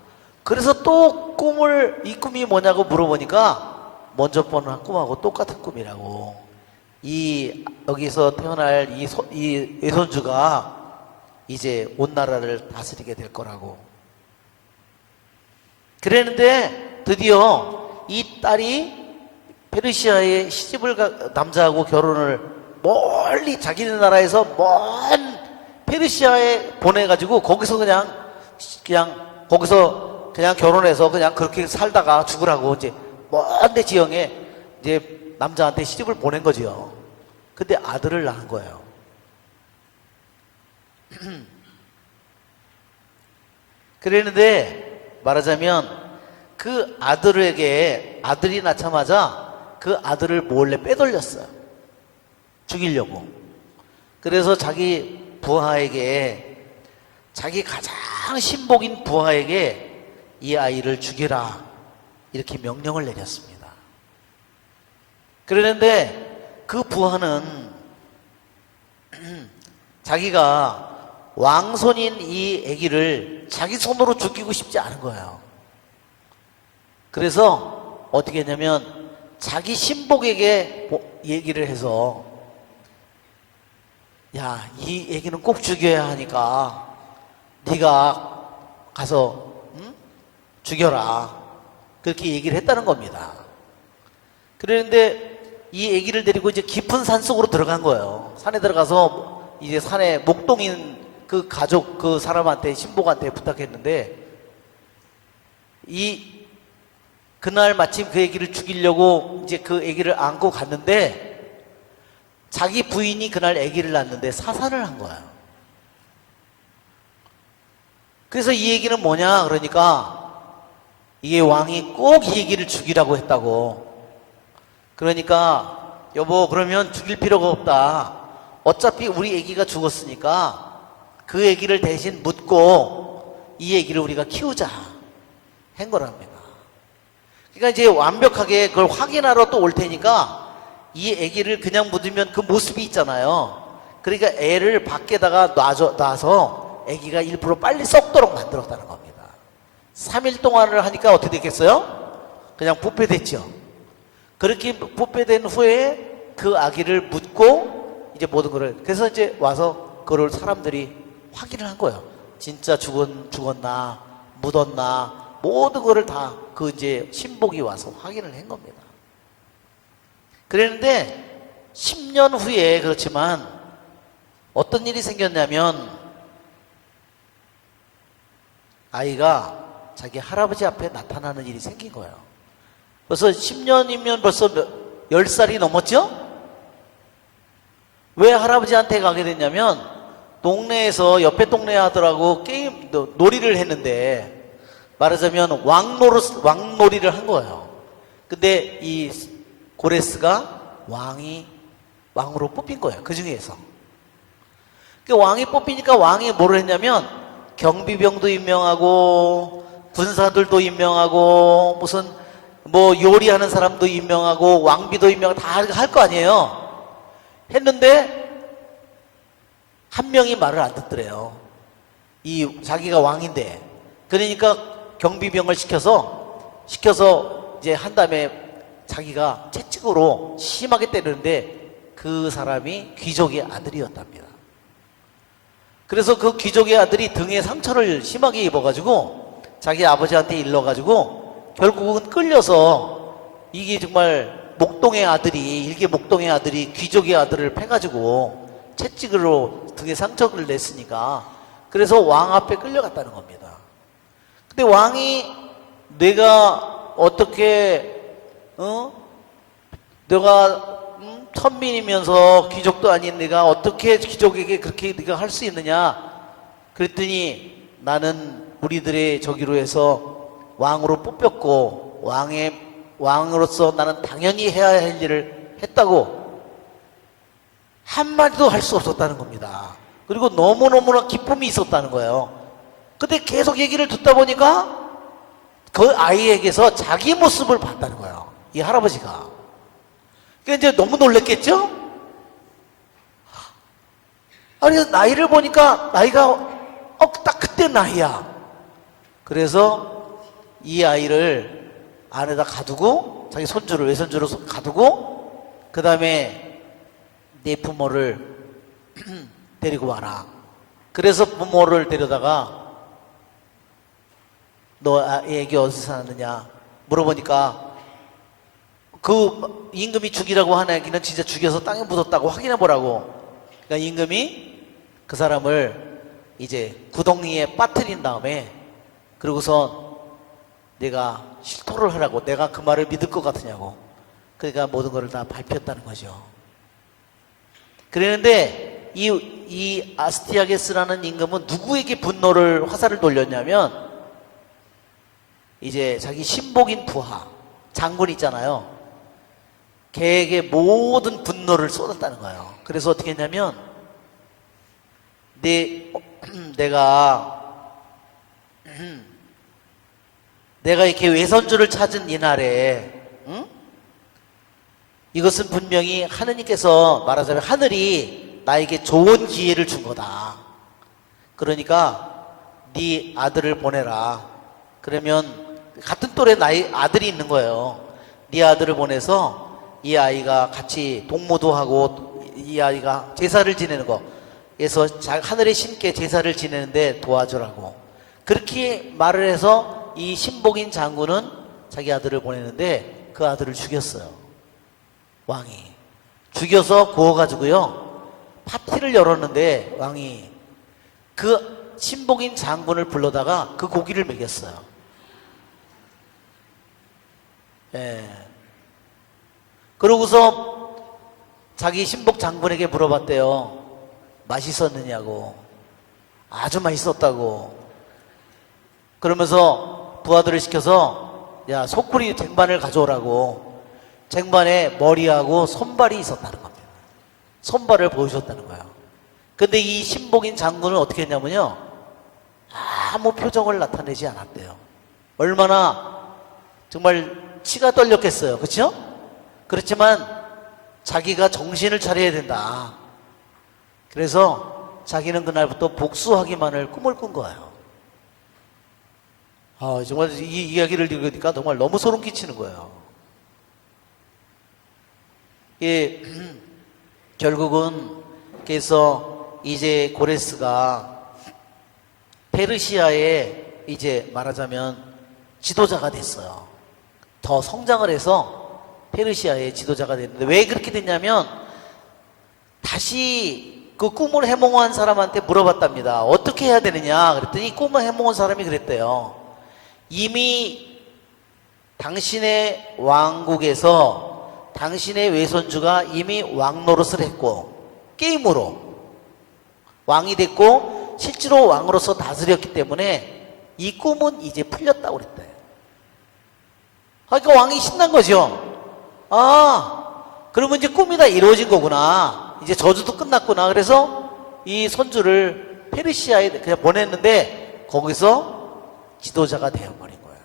그래서 또 이 꿈이 뭐냐고 물어보니까 먼저 본 꿈하고 똑같은 꿈이라고. 여기서 태어날 이 외손주가 이제 온 나라를 다스리게 될 거라고. 그랬는데 드디어 이 딸이 페르시아의 남자하고 결혼을 멀리 자기네 나라에서 먼 페르시아에 보내가지고 거기서 그냥 결혼해서 그냥 그렇게 살다가 죽으라고 이제 먼 데 지형에 이제 남자한테 시집을 보낸 거지요. 근데 아들을 낳은 거예요. 그랬는데 말하자면 그 아들이 낳자마자 그 아들을 몰래 빼돌렸어요. 죽이려고. 그래서 자기 가장 신복인 부하에게 이 아이를 죽이라 이렇게 명령을 내렸습니다. 그런데 그 부하는 자기가 왕손인 이 아기를 자기 손으로 죽이고 싶지 않은 거예요. 그래서 어떻게 했냐면 자기 신복에게 얘기를 해서, 야, 이 애기는 꼭 죽여야 하니까 네가 가서 죽여라 그렇게 얘기를 했다는 겁니다. 그런데 이 애기를 데리고 이제 깊은 산속으로 들어간 거예요. 산에 들어가서 이제 산에 목동인 그 가족 그 사람한테, 신복한테 부탁했는데, 그날 마침 그 애기를 죽이려고 이제 그 애기를 안고 갔는데, 자기 부인이 그날 애기를 낳았는데 사살을 한 거예요. 그래서 이 얘기는 뭐냐 그러니까, 이게 왕이 꼭 이 얘기를 죽이라고 했다고. 그러니까 여보, 그러면 죽일 필요가 없다. 어차피 우리 아기가 죽었으니까 그 아기를 대신 묻고 이 아기를 우리가 키우자 한 거랍니다. 그러니까 이제 완벽하게 그걸 확인하러 또 올 테니까 이 아기를 그냥 묻으면 그 모습이 있잖아요. 그러니까 애를 밖에다가 놔서 아기가 일부러 빨리 썩도록 만들었다는 겁니다. 3일 동안을 하니까 어떻게 됐겠어요? 그냥 부패됐죠. 그렇게 부패된 후에 그 아기를 묻고 이제 모든 거를, 그래서 이제 와서 그걸 사람들이 확인을 한 거예요. 진짜 죽었나 묻었나 모든 거를 다 그 이제 신복이 와서 확인을 한 겁니다. 그랬는데 10년 후에, 그렇지만 어떤 일이 생겼냐면 아이가 자기 할아버지 앞에 나타나는 일이 생긴 거예요. 벌써 10년이면 벌써 10살이 넘었죠? 왜 할아버지한테 가게 됐냐면 동네에서 옆에 동네 아들하고 게임 놀이를 했는데, 말하자면 왕놀이를 한 거예요. 근데 이 고레스가 왕으로 뽑힌 거예요. 그 중에서. 그 왕이 뽑히니까 왕이 뭐를 했냐면 경비병도 임명하고 군사들도 임명하고 무슨 뭐 요리하는 사람도 임명하고 왕비도 임명하고 다 할 거 아니에요. 했는데 한 명이 말을 안 듣더래요. 이 자기가 왕인데. 그러니까 경비병을 시켜서 이제 한 다음에 자기가 채찍으로 심하게 때리는데 그 사람이 귀족의 아들이었답니다. 그래서 그 귀족의 아들이 등에 상처를 심하게 입어가지고 자기 아버지한테 일러가지고 결국은 끌려서, 이게 정말 일개 목동의 아들이 귀족의 아들을 패가지고 채찍으로 등에 상처를 냈으니까, 그래서 왕 앞에 끌려갔다는 겁니다. 근데 왕이 내가 어떻게 내가 천민이면서 귀족도 아닌 내가 어떻게 귀족에게 그렇게 네가 할 수 있느냐 그랬더니, 나는 우리들의 저기로 해서 왕으로 뽑혔고 왕으로서 나는 당연히 해야 할 일을 했다고 한마디도 할 수 없었다는 겁니다. 그리고 너무너무나 기쁨이 있었다는 거예요. 근데 계속 얘기를 듣다 보니까 그 아이에게서 자기 모습을 봤다는 거예요. 이 할아버지가. 그러니까 이제 너무 놀랬겠죠? 아니, 나이를 보니까 나이가 딱 그때 나이야. 그래서 이 아이를 안에다 가두고, 자기 외손주로 가두고, 그 다음에 내 부모를 데리고 와라. 그래서 부모를 데려다가 너 애기 어디서 사느냐 물어보니까 그 임금이 죽이라고 하는 애기는 진짜 죽여서 땅에 묻었다고 확인해 보라고. 그러니까 임금이 그 사람을 이제 구덩이에 빠뜨린 다음에, 그러고서 내가 실토를 하라고, 내가 그 말을 믿을 것 같으냐고. 그러니까 모든 것을 다 발표했다는 거죠. 그랬는데 이 아스티아게스라는 임금은 누구에게 화살을 돌렸냐면, 이제 자기 신복인 부하 장군 있잖아요. 걔에게 모든 분노를 쏟았다는 거예요. 그래서 어떻게 했냐면, 내가 이렇게 외손주를 찾은 이날에, 이것은 분명히 하느님께서, 말하자면 하늘이 나에게 좋은 기회를 준 거다. 그러니까 네 아들을 보내라. 그러면 같은 또래 아들이 있는 거예요. 네 아들을 보내서 이 아이가 같이 동무도 하고 이 아이가 제사를 지내는 거, 그래서 하늘의 신께 제사를 지내는데 도와주라고. 그렇게 말을 해서 이 신복인 장군은 자기 아들을 보내는데 그 아들을 죽였어요. 왕이 죽여서 구워가지고요 파티를 열었는데, 왕이 그 신복인 장군을 불러다가 그 고기를 먹였어요. 예. 그러고서 자기 신복 장군에게 물어봤대요. 맛있었느냐고. 아주 맛있었다고. 그러면서 부하들을 시켜서, 야, 소쿠리 쟁반을 가져오라고. 쟁반에 머리하고 손발이 있었다는 겁니다. 손발을 보여줬다는 거예요. 근데 이 신복인 장군은 어떻게 했냐면요, 아무 표정을 나타내지 않았대요. 얼마나 정말 치가 떨렸겠어요. 그렇죠? 그렇지만 자기가 정신을 차려야 된다. 그래서 자기는 그날부터 복수하기만을 꿈을 꾼 거예요. 정말 이 이야기를 들으니까 정말 너무 소름 끼치는 거예요. 예, 결국은 그래서 이제 고레스가 페르시아의 이제 말하자면 지도자가 됐어요. 더 성장을 해서 페르시아의 지도자가 됐는데, 왜 그렇게 됐냐면 다시 그 꿈을 해몽한 사람한테 물어봤답니다. 어떻게 해야 되느냐 그랬더니, 꿈을 해몽한 사람이 그랬대요. 이미 당신의 왕국에서 당신의 외손주가 이미 왕 노릇을 했고, 게임으로 왕이 됐고 실제로 왕으로서 다스렸기 때문에 이 꿈은 이제 풀렸다고 그랬대요. 그러니까 왕이 신난 거죠. 그러면 이제 꿈이 다 이루어진 거구나. 이제 저주도 끝났구나. 그래서 이 손주를 페르시아에 그냥 보냈는데 거기서 지도자가 되어버린 거예요.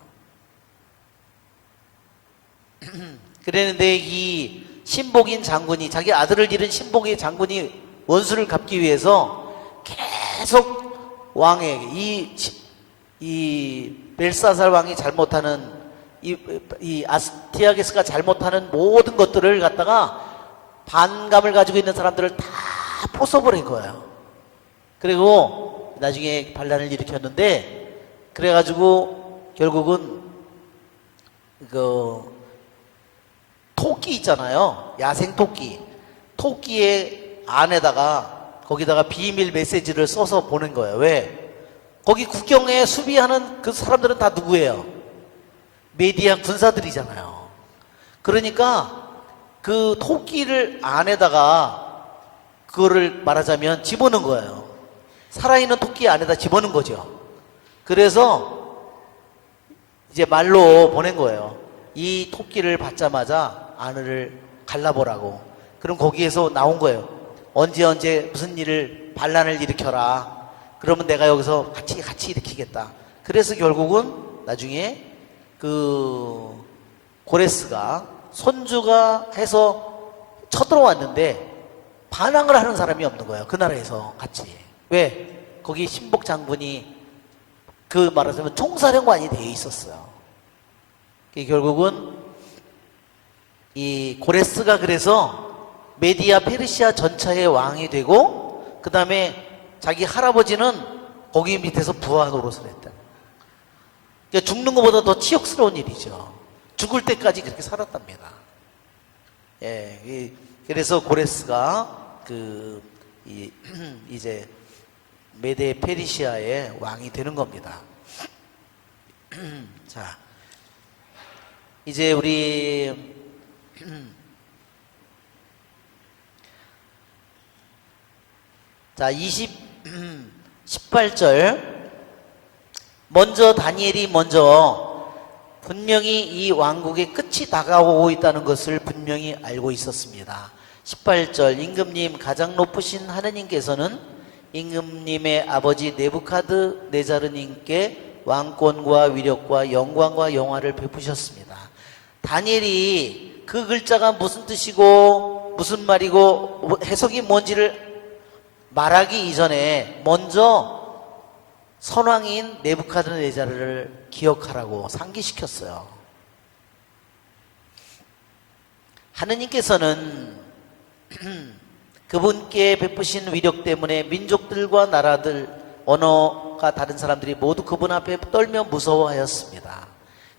그랬는데 이 신복인 장군이, 자기 아들을 잃은 신복인 장군이 원수를 갚기 위해서 계속 왕에게, 이 벨사살 왕이 잘못하는, 이 아스티아게스가 잘못하는 모든 것들을 갖다가 반감을 가지고 있는 사람들을 다 포섭을 한 거예요. 그리고 나중에 반란을 일으켰는데, 그래가지고 결국은 그 토끼 있잖아요. 야생 토끼. 토끼의 안에다가 거기다가 비밀 메시지를 써서 보낸 거예요. 왜? 거기 국경에 수비하는 그 사람들은 다 누구예요? 메디안 군사들이잖아요. 그러니까 그 토끼를 안에다가 그거를 말하자면 집어넣은 거예요. 살아있는 토끼 안에다 집어넣은 거죠. 그래서 이제 말로 보낸 거예요. 이 토끼를 받자마자 안을 갈라보라고. 그럼 거기에서 나온 거예요. 언제 무슨 일을, 반란을 일으켜라. 그러면 내가 여기서 같이 일으키겠다. 그래서 결국은 나중에 그 고레스가 손주가 해서 쳐들어왔는데 반항을 하는 사람이 없는 거예요. 그 나라에서 같이. 왜? 거기 신복 장군이 그 말하자면 총사령관이 되어 있었어요. 결국은 이 고레스가 그래서 메디아 페르시아 전차의 왕이 되고, 그 다음에 자기 할아버지는 거기 밑에서 부하 노릇을 했다. 그러니까 죽는 것보다 더 치욕스러운 일이죠. 죽을 때까지 그렇게 살았답니다. 예, 그래서 고레스가 이제 메데 페르시아의 왕이 되는 겁니다. 자, 이제 우리 자, 18절. 먼저 다니엘이 분명히 이 왕국의 끝이 다가오고 있다는 것을 분명히 알고 있었습니다. 18절. 임금님, 가장 높으신 하느님께서는 임금님의 아버지 네부카드네자르님께 왕권과 위력과 영광과 영화를 베푸셨습니다. 다니엘이 그 글자가 무슨 뜻이고 무슨 말이고 해석이 뭔지를 말하기 이전에 먼저 선왕인 네부카드네자르를 기억하라고 상기시켰어요. 하느님께서는 그분께 베푸신 위력 때문에 민족들과 나라들, 언어가 다른 사람들이 모두 그분 앞에 떨며 무서워하였습니다.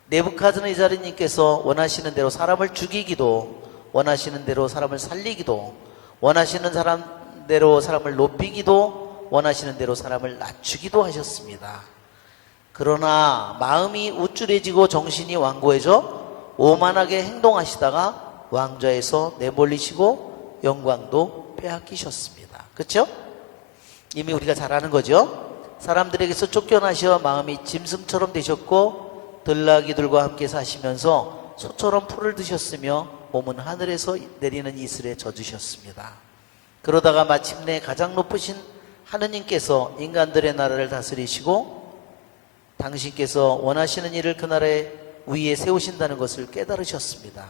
네부카드네자르님께서 원하시는 대로 사람을 죽이기도, 원하시는 대로 사람을 살리기도, 원하시는 대로 사람을 높이기도, 원하시는 대로 사람을 낮추기도 하셨습니다. 그러나 마음이 우쭐해지고 정신이 완고해져 오만하게 행동하시다가 왕좌에서 내몰리시고 영광도 빼앗기셨습니다. 그렇죠? 이미 우리가 잘 아는 거죠. 사람들에게서 쫓겨나셔 마음이 짐승처럼 되셨고 들나귀들과 함께 사시면서 소처럼 풀을 드셨으며 몸은 하늘에서 내리는 이슬에 젖으셨습니다. 그러다가 마침내 가장 높으신 하느님께서 인간들의 나라를 다스리시고 당신께서 원하시는 일을 그 나라의 위에 세우신다는 것을 깨달으셨습니다.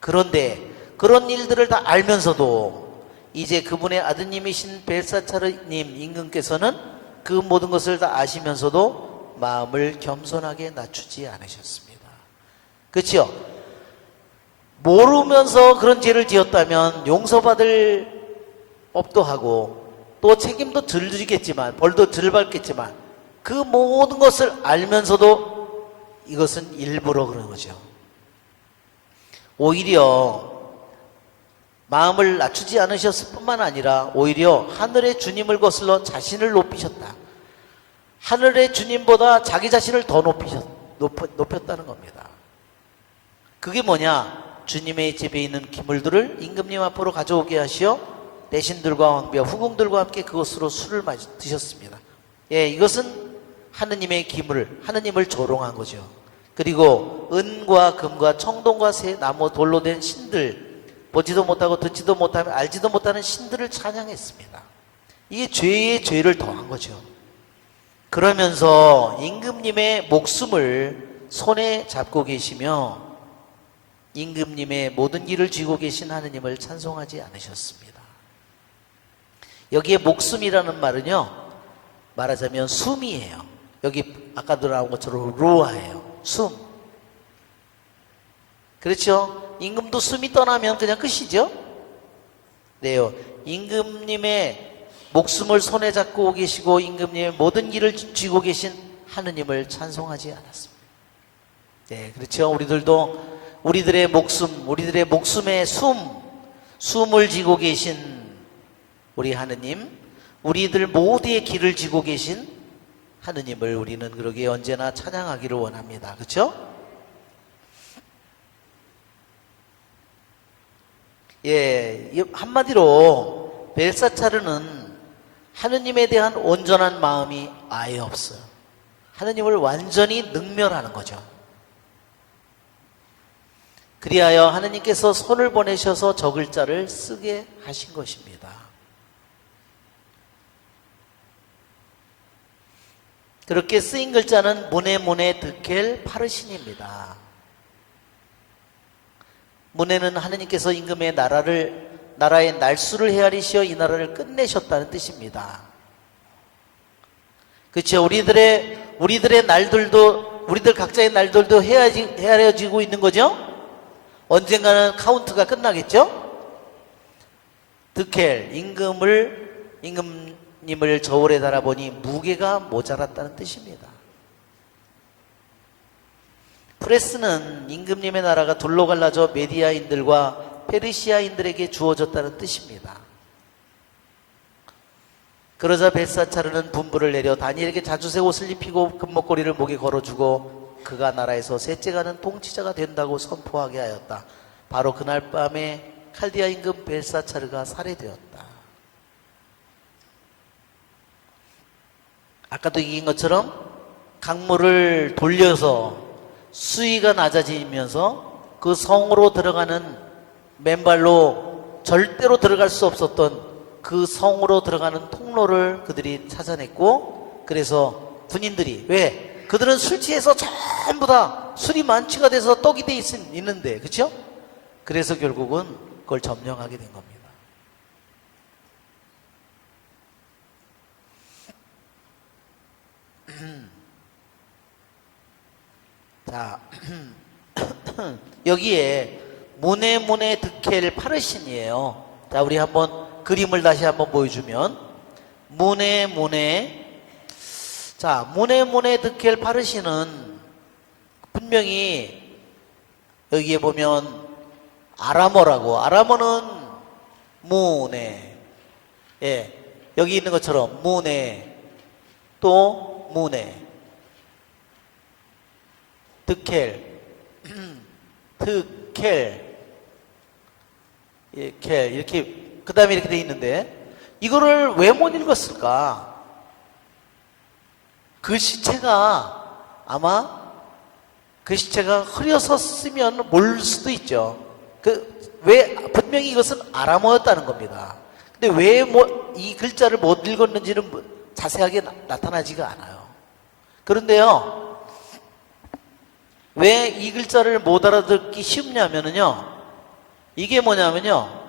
그런데 그런 일들을 다 알면서도 이제 그분의 아드님이신 벨사차르님 임금께서는 그 모든 것을 다 아시면서도 마음을 겸손하게 낮추지 않으셨습니다. 그렇죠? 모르면서 그런 죄를 지었다면 용서받을 법도 하고 또 책임도 덜 지겠지만 벌도 덜 받겠지만 그 모든 것을 알면서도 이것은 일부러 그런 거죠. 오히려 마음을 낮추지 않으셨을 뿐만 아니라 오히려 하늘의 주님을 거슬러 자신을 높이셨다. 하늘의 주님보다 자기 자신을 더 높였다는 겁니다. 그게 뭐냐? 주님의 집에 있는 기물들을 임금님 앞으로 가져오게 하시어 대신들과 왕비와 후궁들과 함께 그것으로 술을 드셨습니다. 예, 이것은 하느님의 기물, 하느님을 조롱한 거죠. 그리고 은과 금과 청동과 새, 나무, 돌로 된 신들, 보지도 못하고 듣지도 못하며 알지도 못하는 신들을 찬양했습니다. 이게 죄에 죄를 더한 거죠. 그러면서 임금님의 목숨을 손에 잡고 계시며 임금님의 모든 일을 쥐고 계신 하느님을 찬송하지 않으셨습니다. 여기에 목숨이라는 말은요, 말하자면 숨이에요. 여기 아까도 나온 것처럼 루아예요. 숨. 그렇죠? 임금도 숨이 떠나면 그냥 끝이죠? 네요. 임금님의 목숨을 손에 잡고 계시고 임금님의 모든 일을 쥐고 계신 하느님을 찬송하지 않았습니다. 네, 그렇죠? 우리들의 목숨, 우리들의 목숨의 숨을 쥐고 계신 우리 하느님, 우리들 모두의 길을 쥐고 계신 하느님을 우리는 그러기에 언제나 찬양하기를 원합니다. 그렇죠? 예, 한마디로 벨사차르는 하느님에 대한 온전한 마음이 아예 없어요. 하느님을 완전히 능멸하는 거죠. 그리하여 하느님께서 손을 보내셔서 저 글자를 쓰게 하신 것입니다. 그렇게 쓰인 글자는 문에 드켈 파르신입니다. 문에는 하느님께서 임금의 나라의 날수를 헤아리시어 이 나라를 끝내셨다는 뜻입니다. 그렇죠? 우리들의 날들도, 우리들 각자의 날들도 헤아려지고 있는 거죠? 언젠가는 카운트가 끝나겠죠? 드켈, 임금님을 저울에 달아보니 무게가 모자랐다는 뜻입니다. 프레스는 임금님의 나라가 둘로 갈라져 메디아인들과 페르시아인들에게 주어졌다는 뜻입니다. 그러자 벨사차르는 분부를 내려 다니엘에게 자주새 옷을 입히고 금목걸이를 목에 걸어주고 그가 나라에서 셋째가는 통치자가 된다고 선포하게 하였다. 바로 그날 밤에 칼디아 임금 벨사차르가 살해되었다. 아까도 얘기한 것처럼 강물을 돌려서 수위가 낮아지면서 그 성으로 들어가는 맨발로 절대로 들어갈 수 없었던 그 성으로 들어가는 통로를 그들이 찾아냈고, 그래서 군인들이, 왜? 그들은 술 취해서 전부 다 술이 만취가 돼서 떡이 돼 있는데, 그렇죠? 그래서 결국은 그걸 점령하게 된 겁니다. 자, 여기에 문에 드켈 파르신이에요. 자, 우리 한번 그림을 다시 한번 보여주면 문에 드켈 파르신은 분명히 여기에 보면 아람어는 문에, 예, 여기 있는 것처럼 문에, 또 문에, 드켈, 이렇게 그 다음에 이렇게 돼 있는데, 이거를 왜 못 읽었을까? 그 시체가 흐려서 쓰면 모를 수도 있죠. 왜 분명히 이것은 아람어였다는 겁니다. 근데 근데 왜 이 글자를 못 읽었는지는 자세하게 나타나지가 않아요. 그런데요, 왜 이 글자를 못 알아듣기 쉽냐면요, 이게 뭐냐면요,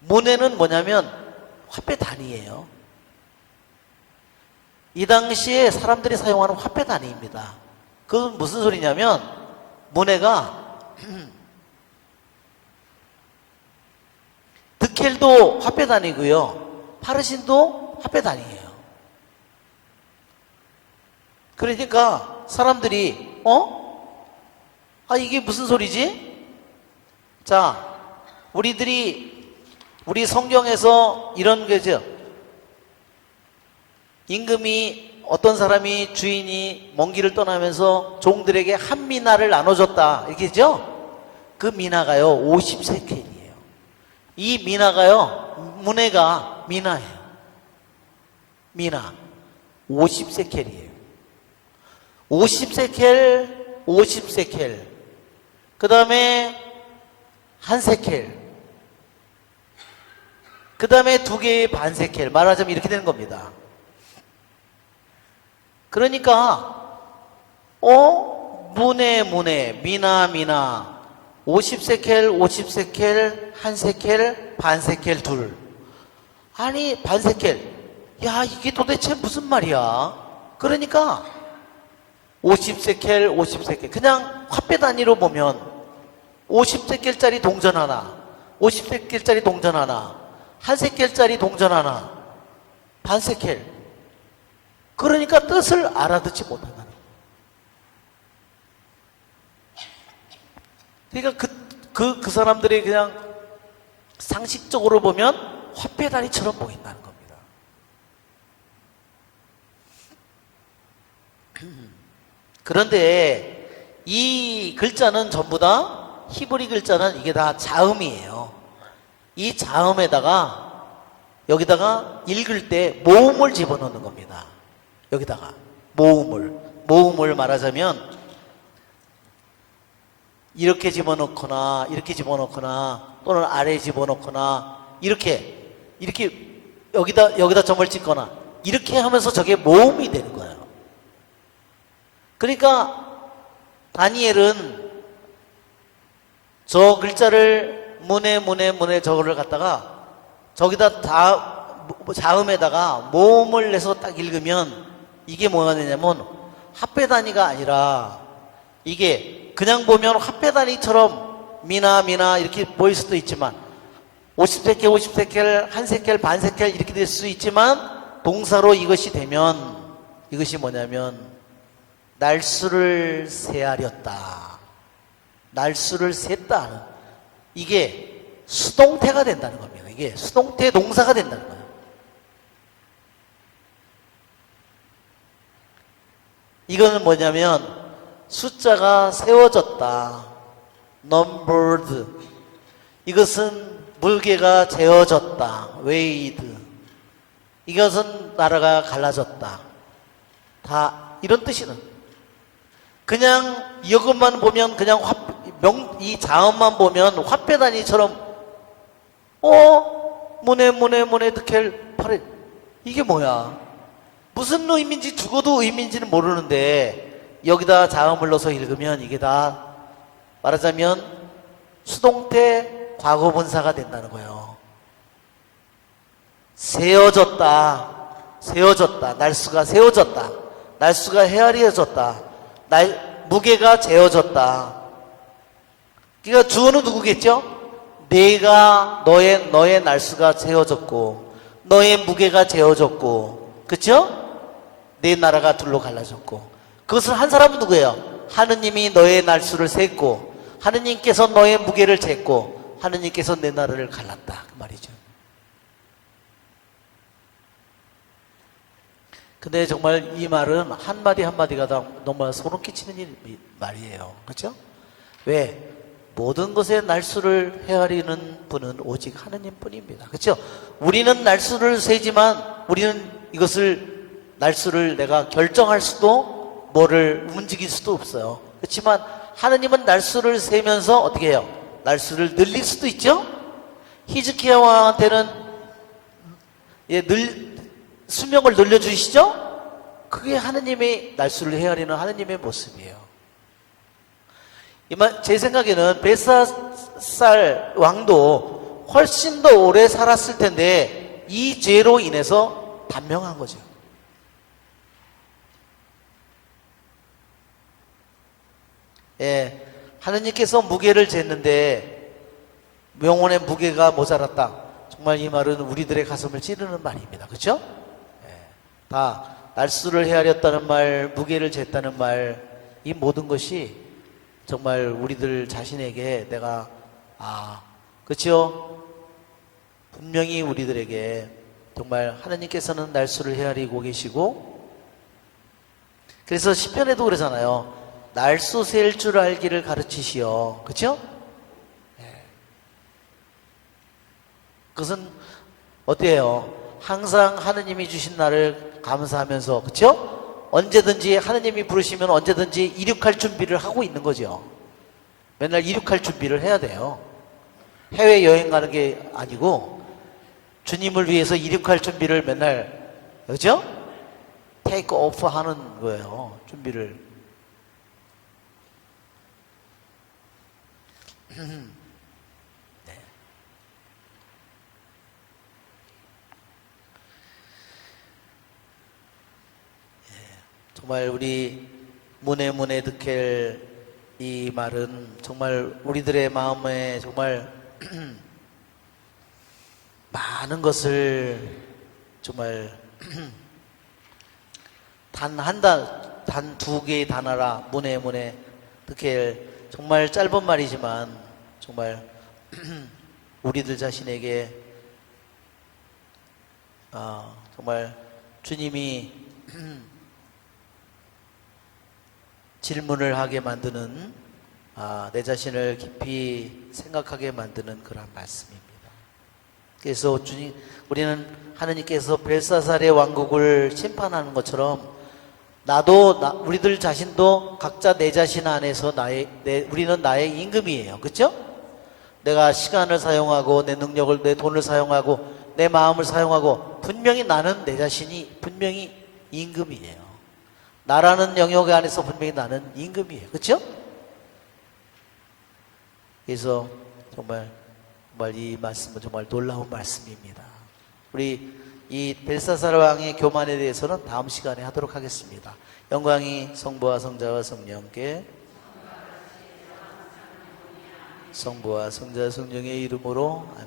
문에는 뭐냐면 화폐 단위예요. 이 당시에 사람들이 사용하는 화폐 단위입니다. 그건 무슨 소리냐면, 문해가 득헬도 화폐 단위고요, 파르신도 화폐 단위예요. 그러니까 사람들이 이게 무슨 소리지? 자, 우리 성경에서 이런 거죠. 임금이, 어떤 사람이, 주인이 먼 길을 떠나면서 종들에게 한 미나를 나눠줬다, 이렇게죠. 그 미나가요 50세켈이에요. 이 미나가요, 문해가 미나예요. 미나 50세켈이에요. 50세켈, 50세켈, 그 다음에 한 세켈, 그 다음에 2개의 반 세켈, 말하자면 이렇게 되는 겁니다. 그러니까 문해, 미나 50세켈, 50세켈, 한 세켈, 반 세켈, 둘. 아니, 반 세켈, 야, 이게 도대체 무슨 말이야? 그러니까 50세켈, 50세켈, 그냥 화폐 단위로 보면 50세켈짜리 동전 하나, 50세켈짜리 동전 하나, 한 세켈짜리 동전 하나, 반 세켈. 그러니까 뜻을 알아듣지 못한다는 거예요. 그러니까 그 사람들이 그냥 상식적으로 보면 화폐 단위처럼 보인다는 겁니다. 그런데 이 글자는 전부 다, 히브리 글자는 이게 다 자음이에요. 이 자음에다가 여기다가 읽을 때 모음을 집어넣는 겁니다. 여기다가 모음을 말하자면 이렇게 집어넣거나 이렇게 집어넣거나 또는 아래에 집어넣거나 이렇게 여기다 점을 찍거나 이렇게 하면서 저게 모음이 되는 거예요. 그러니까 다니엘은 저 글자를 문에 저거를 갖다가 저기다 자음에다가 모음을 내서 딱 읽으면 이게 뭐가 되냐면 화폐 단위가 아니라, 이게 그냥 보면 화폐 단위처럼 미나 이렇게 보일 수도 있지만 50세켈, 50세켈, 한 세켈, 반 세켈 이렇게 될 수 있지만, 동사로 이것이 되면 이것이 뭐냐면 날수를 세하렸다, 날수를 셌다, 이게 수동태가 된다는 겁니다. 이게 수동태 동사가 된다는 거예요. 이거는 뭐냐면 숫자가 세워졌다, numbered. 이것은 물개가 재어졌다, weighed. 이것은 나라가 갈라졌다. 다 이런 뜻이는. 그냥 이것만 보면, 그냥 이 자음만 보면 화폐 단위처럼 문에 득헬 파레, 이게 뭐야? 무슨 의미인지, 죽어도 의미인지는 모르는데 여기다 자음을 넣어서 읽으면 이게 다 말하자면 수동태 과거분사가 된다는 거예요. 세워졌다, 날수가 세워졌다, 날수가 헤아려졌다, 무게가 재어졌다. 그러니까 주어는 누구겠죠? 내가, 너의 날수가 재어졌고 너의 무게가 재어졌고, 그쵸? 내 나라가 둘로 갈라졌고. 그것을 한 사람은 누구예요? 하느님이 너의 날수를 셌고, 하느님께서 너의 무게를 쟀고, 하느님께서 내 나라를 갈랐다, 그 말이죠. 근데 정말 이 말은 한마디 한마디가 다 정말 소름 끼치는 말이에요. 그렇죠? 왜? 모든 것의 날수를 헤아리는 분은 오직 하느님 뿐입니다. 그렇죠? 우리는 날수를 세지만, 우리는 이것을, 날수를 내가 결정할 수도, 뭐를 움직일 수도 없어요. 그렇지만 하느님은 날수를 세면서 어떻게 해요? 날수를 늘릴 수도 있죠? 히즈키야 왕한테는 예, 수명을 늘려주시죠? 그게 하느님의 날수를 헤아리는 하느님의 모습이에요. 제 생각에는 벨사살 왕도 훨씬 더 오래 살았을 텐데 이 죄로 인해서 단명한 거죠. 예, 하느님께서 무게를 쟀는데 명원의 무게가 모자랐다. 정말 이 말은 우리들의 가슴을 찌르는 말입니다. 그렇죠? 예, 다 날수를 헤아렸다는 말, 무게를 쟀다는 말, 이 모든 것이 정말 우리들 자신에게 내가 그렇죠? 분명히 우리들에게 정말 하나님께서는 날수를 헤아리고 계시고, 그래서 시편에도 그러잖아요. 날수 셀 줄 알기를 가르치시오. 그렇죠? 그것은 어때요? 항상 하느님이 주신 날을 감사하면서, 그렇죠? 언제든지 하느님이 부르시면 언제든지 이륙할 준비를 하고 있는 거죠. 맨날 이륙할 준비를 해야 돼요. 해외 여행 가는 게 아니고 주님을 위해서 이륙할 준비를 맨날, 그렇죠? 테이크 오프 하는 거예요. 준비를. 네. 정말 우리 문에 득헬 이 말은 정말 우리들의 마음에 정말 많은 것을 정말 단 두 개의 단어라 문에 득헬, 정말 짧은 말이지만 정말 우리들 자신에게 정말 주님이 질문을 하게 만드는, 내 자신을 깊이 생각하게 만드는 그런 말씀입니다. 그래서 우리는 하느님께서 벨사살의 왕국을 심판하는 것처럼 우리들 자신도 각자 내 자신 안에서 우리는 나의 임금이에요. 그렇죠? 내가 시간을 사용하고 내 능력을, 내 돈을 사용하고 내 마음을 사용하고 분명히 나는 내 자신이 분명히 임금이에요. 나라는 영역 안에서 분명히 나는 임금이에요. 그렇죠? 그래서 정말 이 말씀은 정말 놀라운 말씀입니다. 우리 이 벨사살 왕의 교만에 대해서는 다음 시간에 하도록 하겠습니다. 영광이 성부와 성자와 성령께, 성부와 성자 성령의 이름으로 아멘.